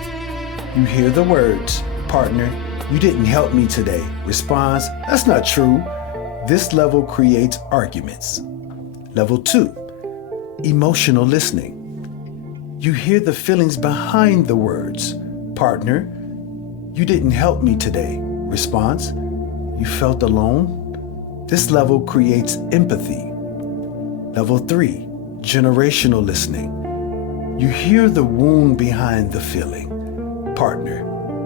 You hear the words, partner, you didn't help me today. Response, that's not true. This level creates arguments. Level 2. Emotional listening. You hear the feelings behind the words. Partner, you didn't help me today. Response, you felt alone. This level creates empathy. Level 3, generational listening. You hear the wound behind the feeling. Partner,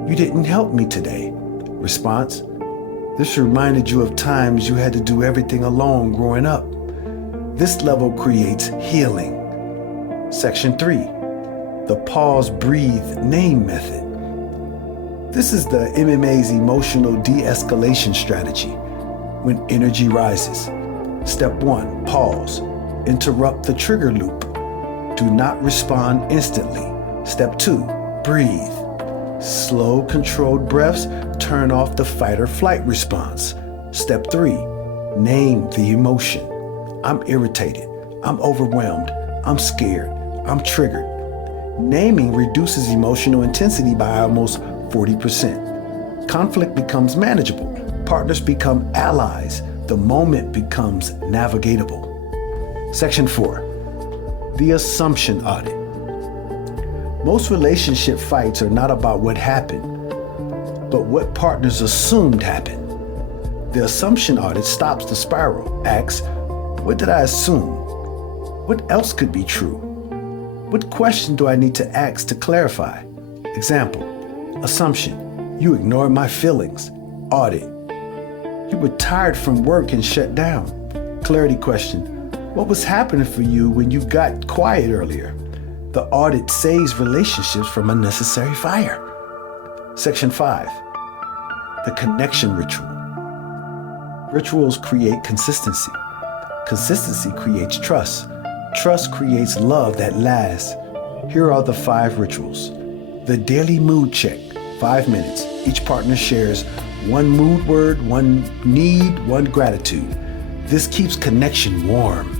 you didn't help me today. Response, this reminded you of times you had to do everything alone growing up. This level creates healing. Section 3, the pause, breathe, name method. This is the MMA's emotional de-escalation strategy. When energy rises. Step 1, pause. Interrupt the trigger loop. Do not respond instantly. Step 2, breathe. Slow, controlled breaths turn off the fight or flight response. Step 3, name the emotion. I'm irritated. I'm overwhelmed. I'm scared. I'm triggered. Naming reduces emotional intensity by almost 40%. Conflict becomes manageable. Partners become allies. The moment becomes navigatable. Section 4, the assumption audit. Most relationship fights are not about what happened, but what partners assumed happened. The assumption audit stops the spiral. Asks, what did I assume? What else could be true? What question do I need to ask to clarify? Example, assumption, you ignored my feelings. Audit, you were tired from work and shut down. Clarity question, what was happening for you when you got quiet earlier? The audit saves relationships from unnecessary fire. Section 5, the connection ritual. Rituals create consistency. Consistency creates trust. Trust creates love that lasts. Here are the 5 rituals. The daily mood check, 5 minutes. Each partner shares one mood word, one need, one gratitude. This keeps connection warm.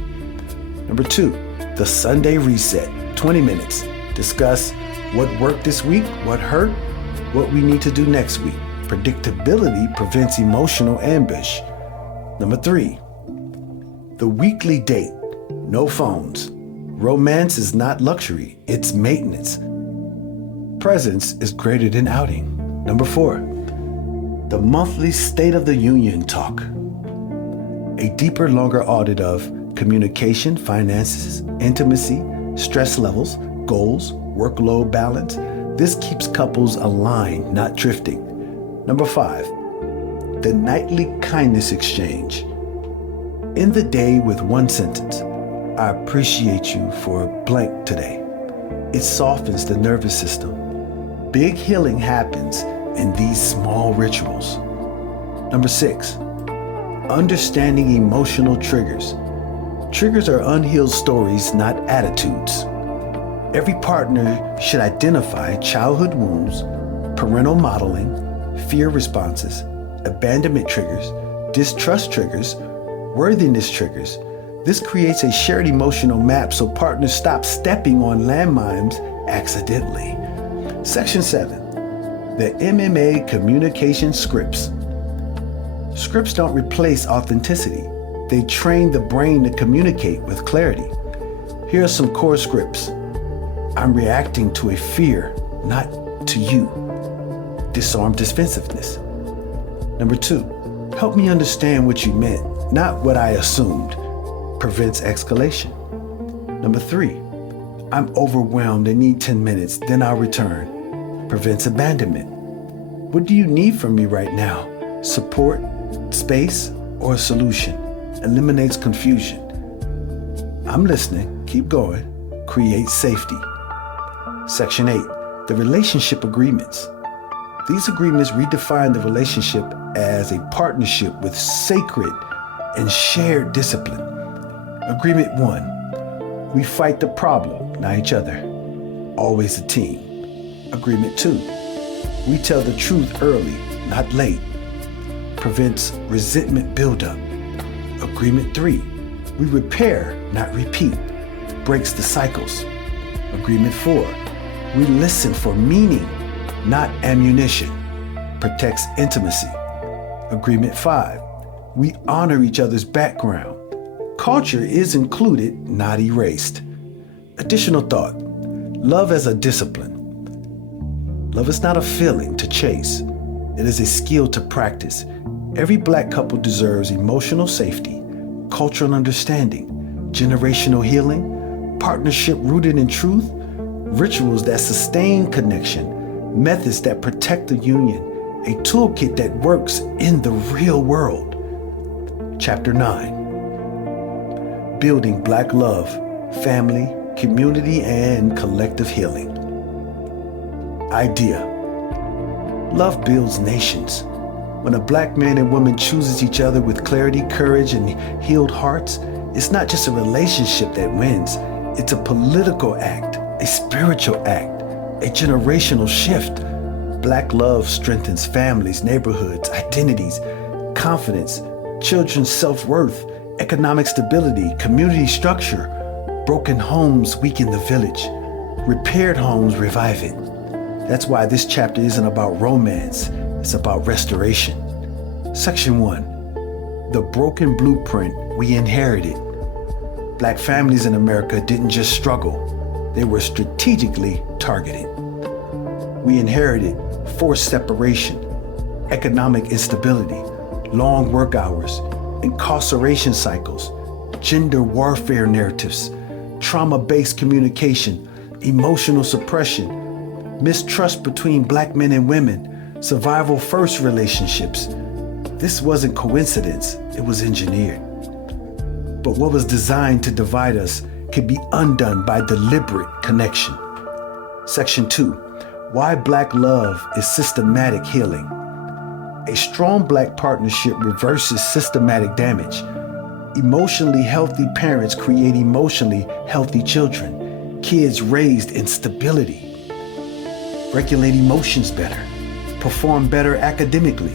Number 2, the Sunday reset, 20 minutes. Discuss what worked this week, what hurt, what we need to do next week. Predictability prevents emotional ambush. Number 3, the weekly date, no phones. Romance is not luxury, it's maintenance. Presence is greater than outing. Number 4, the monthly State of the Union talk. A deeper, longer audit of communication, finances, intimacy, stress levels, goals, workload balance. This keeps couples aligned, not drifting. Number 5, the nightly kindness exchange. End the day with one sentence. I appreciate you for blank today. It softens the nervous system. Big healing happens in these small rituals. Number 6, understanding emotional triggers. Triggers are unhealed stories, not attitudes. Every partner should identify childhood wounds, parental modeling, fear responses, abandonment triggers, distrust triggers, worthiness triggers. This creates a shared emotional map so partners stop stepping on landmines accidentally. Section 7, the MMA communication scripts. Scripts don't replace authenticity. They train the brain to communicate with clarity. Here are some core scripts. I'm reacting to a fear, not to you. Disarm defensiveness. Number 2, help me understand what you meant, not what I assumed. Prevents escalation. Number 3, I'm overwhelmed and need 10 minutes, then I'll return. Prevents abandonment. What do you need from me right now? Support, space, or a solution? Eliminates confusion. I'm listening, keep going. Creates safety. Section 8, the relationship agreements. These agreements redefine the relationship as a partnership with sacred and shared discipline. Agreement 1, we fight the problem, not each other. Always a team. Agreement 2, we tell the truth early, not late. Prevents resentment buildup. Agreement 3, we repair, not repeat. Breaks the cycles. Agreement 4, we listen for meaning, not ammunition. Protects intimacy. Agreement 5, we honor each other's background. Culture is included, not erased. Additional thought, love as a discipline. Love is not a feeling to chase. It is a skill to practice. Every Black couple deserves emotional safety, cultural understanding, generational healing, partnership rooted in truth, rituals that sustain connection, methods that protect the union, a toolkit that works in the real world. Chapter 9, building Black love, family, community, and collective healing. Idea. Love builds nations. When a Black man and woman chooses each other with clarity, courage, and healed hearts, it's not just a relationship that wins. It's a political act, a spiritual act, a generational shift. Black love strengthens families, neighborhoods, identities, confidence, children's self-worth, economic stability, community structure. Broken homes weaken the village. Repaired homes revive it. That's why this chapter isn't about romance, it's about restoration. Section 1, the broken blueprint we inherited. Black families in America didn't just struggle, they were strategically targeted. We inherited forced separation, economic instability, long work hours, incarceration cycles, gender warfare narratives, trauma-based communication, emotional suppression, mistrust between Black men and women, survival-first relationships. This wasn't coincidence, it was engineered. But what was designed to divide us could be undone by deliberate connection. Section 2, why Black love is systematic healing. A strong Black partnership reverses systematic damage. Emotionally healthy parents create emotionally healthy children. Kids raised in stability regulate emotions better, perform better academically,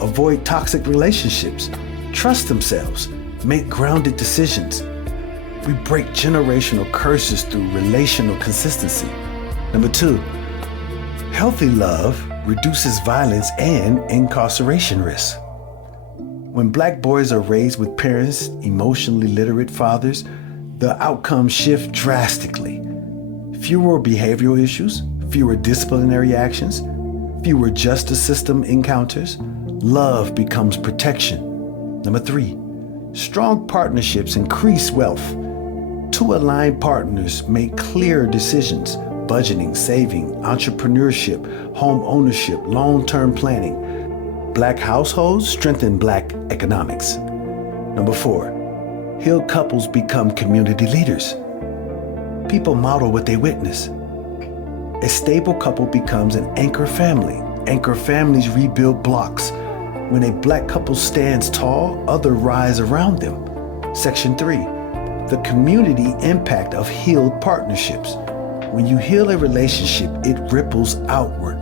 avoid toxic relationships, trust themselves, make grounded decisions. We break generational curses through relational consistency. Number 2, healthy love reduces violence and incarceration risk. When Black boys are raised with parents, emotionally literate fathers, the outcomes shift drastically. Fewer behavioral issues, fewer disciplinary actions, fewer justice system encounters. Love becomes protection. Number 3, strong partnerships increase wealth. 2 aligned partners make clear decisions: budgeting, saving, entrepreneurship, home ownership, long-term planning. Black households strengthen Black economics. Number 4, healed couples become community leaders. People model what they witness. A stable couple becomes an anchor family. Anchor families rebuild blocks. When a Black couple stands tall, others rise around them. Section 3, the community impact of healed partnerships. When you heal a relationship, it ripples outward.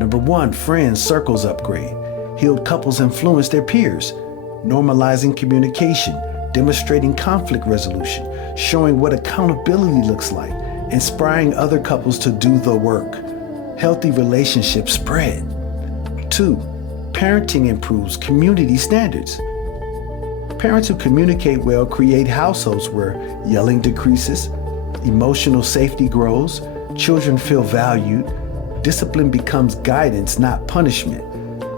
Number 1, friends circles upgrade. Healed couples influence their peers, normalizing communication, demonstrating conflict resolution, showing what accountability looks like, inspiring other couples to do the work. Healthy relationships spread. 2, parenting improves community standards. Parents who communicate well create households where yelling decreases, emotional safety grows, children feel valued, discipline becomes guidance, not punishment.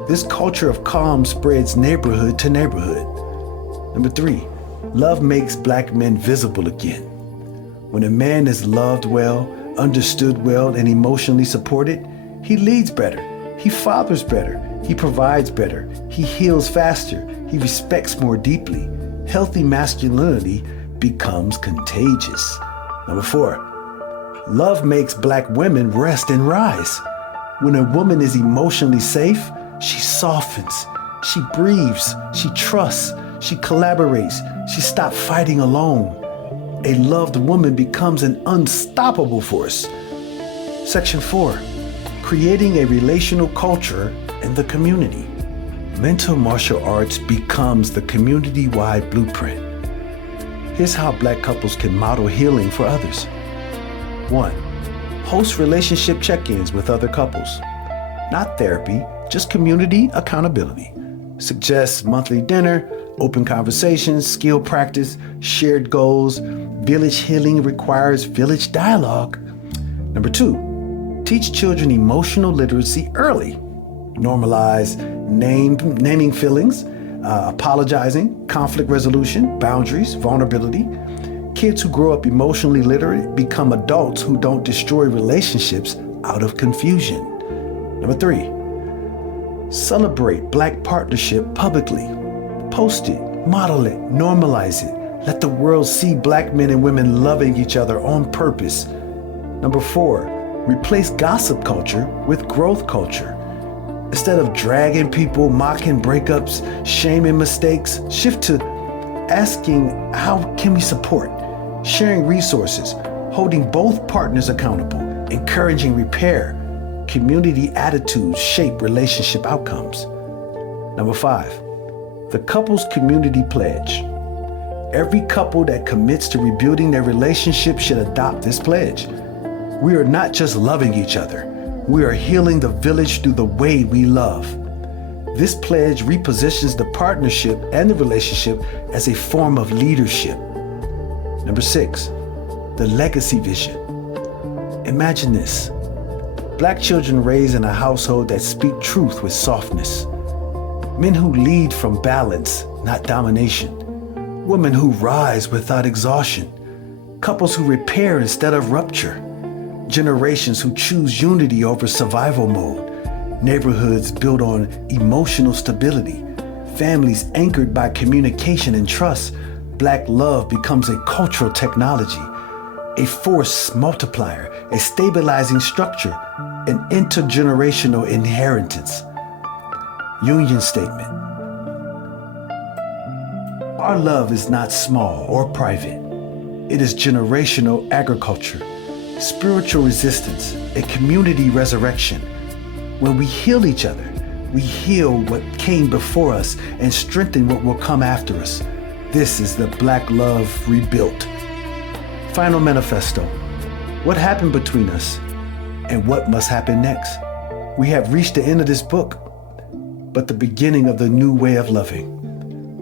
This culture of calm spreads neighborhood to neighborhood. Number 3, love makes Black men visible again. When a man is loved well, understood well, and emotionally supported, he leads better, he fathers better, he provides better, he heals faster, he respects more deeply. Healthy masculinity becomes contagious. Number 4, love makes Black women rest and rise. When a woman is emotionally safe, she softens, she breathes, she trusts, she collaborates, she stops fighting alone. A loved woman becomes an unstoppable force. Section 4, creating a relational culture in the community. Mental martial arts becomes the community-wide blueprint. Here's how Black couples can model healing for others. 1, host relationship check-ins with other couples. Not therapy, just community accountability. Suggest monthly dinner, open conversations, skill practice, shared goals. Village healing requires village dialogue. Number 2, teach children emotional literacy early. Normalize naming feelings, apologizing, conflict resolution, boundaries, vulnerability. Kids who grow up emotionally literate become adults who don't destroy relationships out of confusion. Number 3, celebrate Black partnership publicly. Post it, model it, normalize it. Let the world see Black men and women loving each other on purpose. Number 4, replace gossip culture with growth culture. Instead of dragging people, mocking breakups, shaming mistakes, shift to asking, how can we support? Sharing resources, holding both partners accountable, encouraging repair. Community attitudes shape relationship outcomes. Number 5, the couple's community pledge. Every couple that commits to rebuilding their relationship should adopt this pledge. We are not just loving each other, we are healing the village through the way we love. This pledge repositions the partnership and the relationship as a form of leadership. Number 6, the legacy vision. Imagine this: Black children raised in a household that speak truth with softness. Men who lead from balance, not domination. Women who rise without exhaustion. Couples who repair instead of rupture. Generations who choose unity over survival mode. Neighborhoods built on emotional stability. Families anchored by communication and trust. Black love becomes a cultural technology, a force multiplier, a stabilizing structure, an intergenerational inheritance. Union statement. Our love is not small or private. It is generational agriculture, spiritual resistance, a community resurrection. When we heal each other, we heal what came before us and strengthen what will come after us. This is the Black love rebuilt. Final manifesto. What happened between us and what must happen next? We have reached the end of this book, but the beginning of the new way of loving.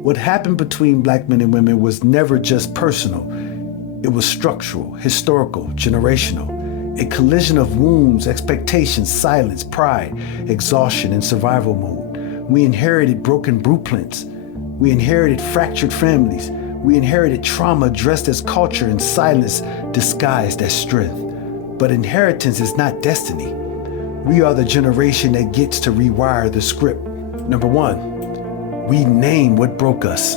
What happened between Black men and women was never just personal. It was structural, historical, generational. A collision of wounds, expectations, silence, pride, exhaustion, and survival mode. We inherited broken blueprints. We inherited fractured families. We inherited trauma dressed as culture and silence disguised as strength. But inheritance is not destiny. We are the generation that gets to rewire the script. Number one, we name what broke us.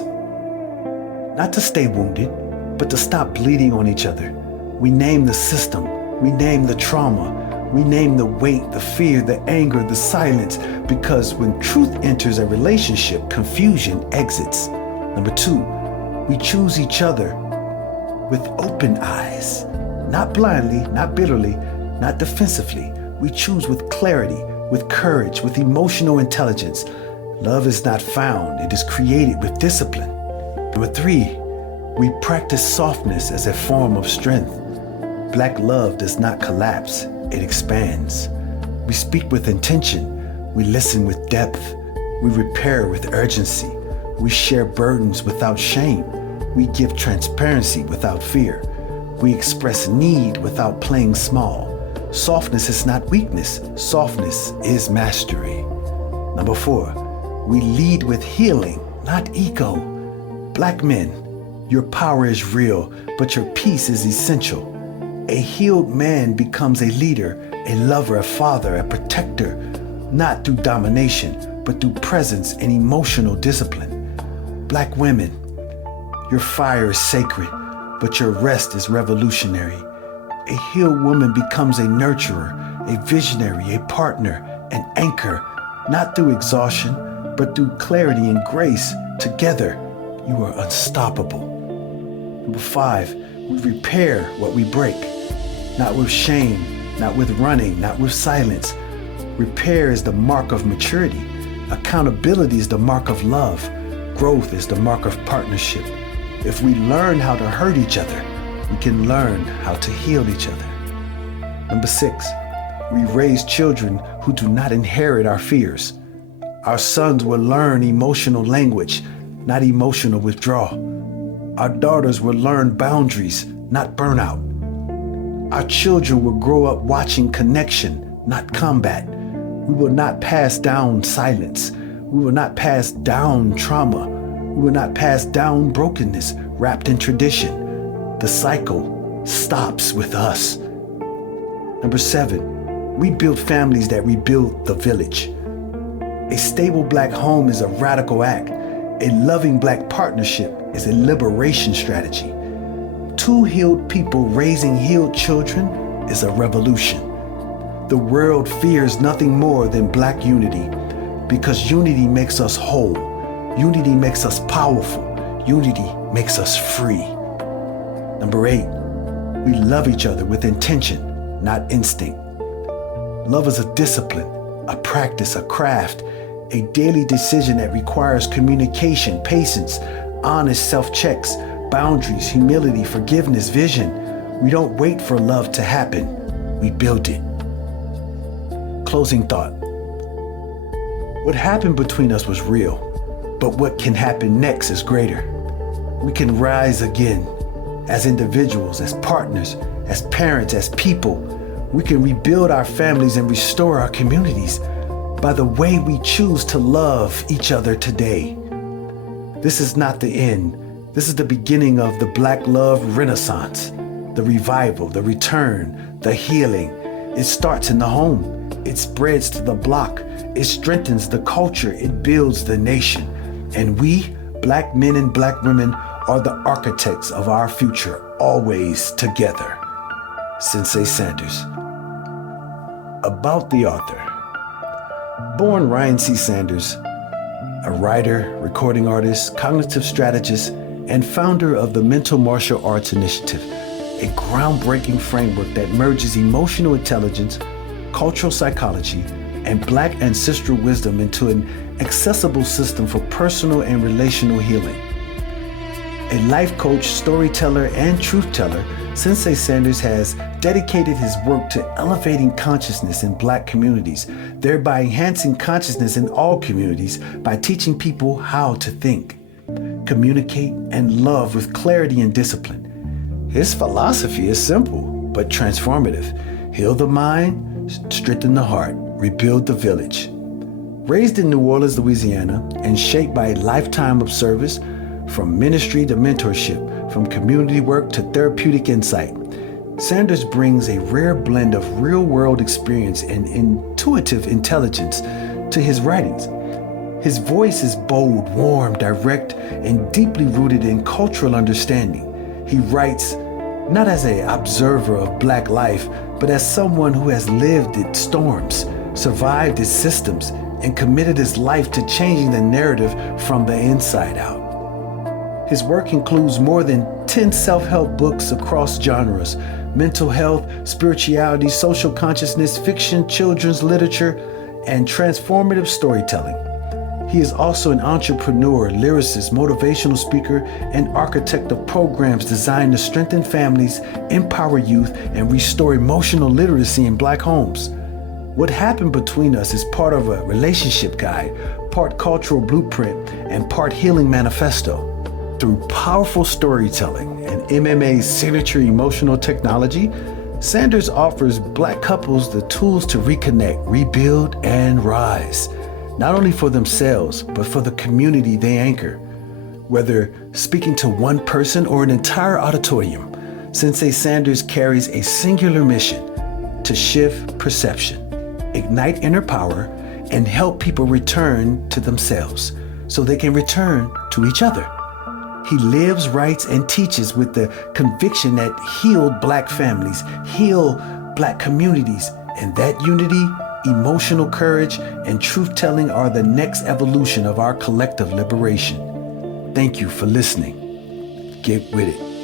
Not to stay wounded, but to stop bleeding on each other. We name the system. We name the trauma. We name the weight, the fear, the anger, the silence, because when truth enters a relationship, confusion exits. Number two, we choose each other with open eyes, not blindly, not bitterly, not defensively. We choose with clarity, with courage, with emotional intelligence. Love is not found, it is created with discipline. Number three, we practice softness as a form of strength. Black love does not collapse, it expands. We speak with intention, we listen with depth, we repair with urgency, we share burdens without shame, we give transparency without fear, we express need without playing small. Softness is not weakness, softness is mastery. Number four, we lead with healing, not ego. Black men, your power is real, but your peace is essential. A healed man becomes a leader, a lover, a father, a protector, not through domination, but through presence and emotional discipline. Black women, your fire is sacred, but your rest is revolutionary. A healed woman becomes a nurturer, a visionary, a partner, an anchor, not through exhaustion, but through clarity and grace. Together, you are unstoppable. Number five, we repair what we break. Not with shame, not with running, not with silence. Repair is the mark of maturity. Accountability is the mark of love. Growth is the mark of partnership. If we learn how to hurt each other, we can learn how to heal each other. Number six, we raise children who do not inherit our fears. Our sons will learn emotional language, not emotional withdrawal. Our daughters will learn boundaries, not burnout. Our children will grow up watching connection, not combat. We will not pass down silence. We will not pass down trauma. We will not pass down brokenness wrapped in tradition. The cycle stops with us. Number seven, we build families that rebuild the village. A stable Black home is a radical act. A loving Black partnership is a liberation strategy. Two healed people raising healed children is a revolution. The world fears nothing more than Black unity, because unity makes us whole. Unity makes us powerful. Unity makes us free. Number eight, we love each other with intention, not instinct. Love is a discipline, a practice, a craft, a daily decision that requires communication, patience, honest self-checks, boundaries, humility, forgiveness, vision. We don't wait for love to happen, we build it. Closing thought. What happened between us was real, but what can happen next is greater. We can rise again as individuals, as partners, as parents, as people. We can rebuild our families and restore our communities by the way we choose to love each other today. This is not the end. This is the beginning of the Black love renaissance, the revival, the return, the healing. It starts in the home. It spreads to the block. It strengthens the culture. It builds the nation. And we, Black men and Black women, are the architects of our future, always together. Sensei Sanders. About the author. Born Ryan C. Sanders, a writer, recording artist, cognitive strategist, and founder of the Mental Martial Arts Initiative, a groundbreaking framework that merges emotional intelligence, cultural psychology, and Black ancestral wisdom into an accessible system for personal and relational healing. A life coach, storyteller, and truth teller, Sensei Sanders has dedicated his work to elevating consciousness in Black communities, thereby enhancing consciousness in all communities by teaching people how to think, communicate, and love with clarity and discipline. His philosophy is simple but transformative. Heal the mind, strengthen the heart, rebuild the village. Raised in New Orleans, Louisiana, and shaped by a lifetime of service, from ministry to mentorship, from community work to therapeutic insight, Sanders brings a rare blend of real-world experience and intuitive intelligence to his writings. His voice is bold, warm, direct, and deeply rooted in cultural understanding. He writes not as an observer of Black life, but as someone who has lived its storms, survived its systems, and committed his life to changing the narrative from the inside out. His work includes more than 10 self-help books across genres: mental health, spirituality, social consciousness, fiction, children's literature, and transformative storytelling. He is also an entrepreneur, lyricist, motivational speaker, and architect of programs designed to strengthen families, empower youth, and restore emotional literacy in Black homes. What Happened Between Us is part of a relationship guide, part cultural blueprint, and part healing manifesto. Through powerful storytelling and MMA's signature emotional technology, Sanders offers Black couples the tools to reconnect, rebuild, and rise, not only for themselves, but for the community they anchor. Whether speaking to one person or an entire auditorium, Sensei Sanders carries a singular mission: to shift perception, ignite inner power, and help people return to themselves so they can return to each other. He lives, writes, and teaches with the conviction that healed Black families heal Black communities, and that unity, emotional courage, and truth-telling are the next evolution of our collective liberation. Thank you for listening. Get with it.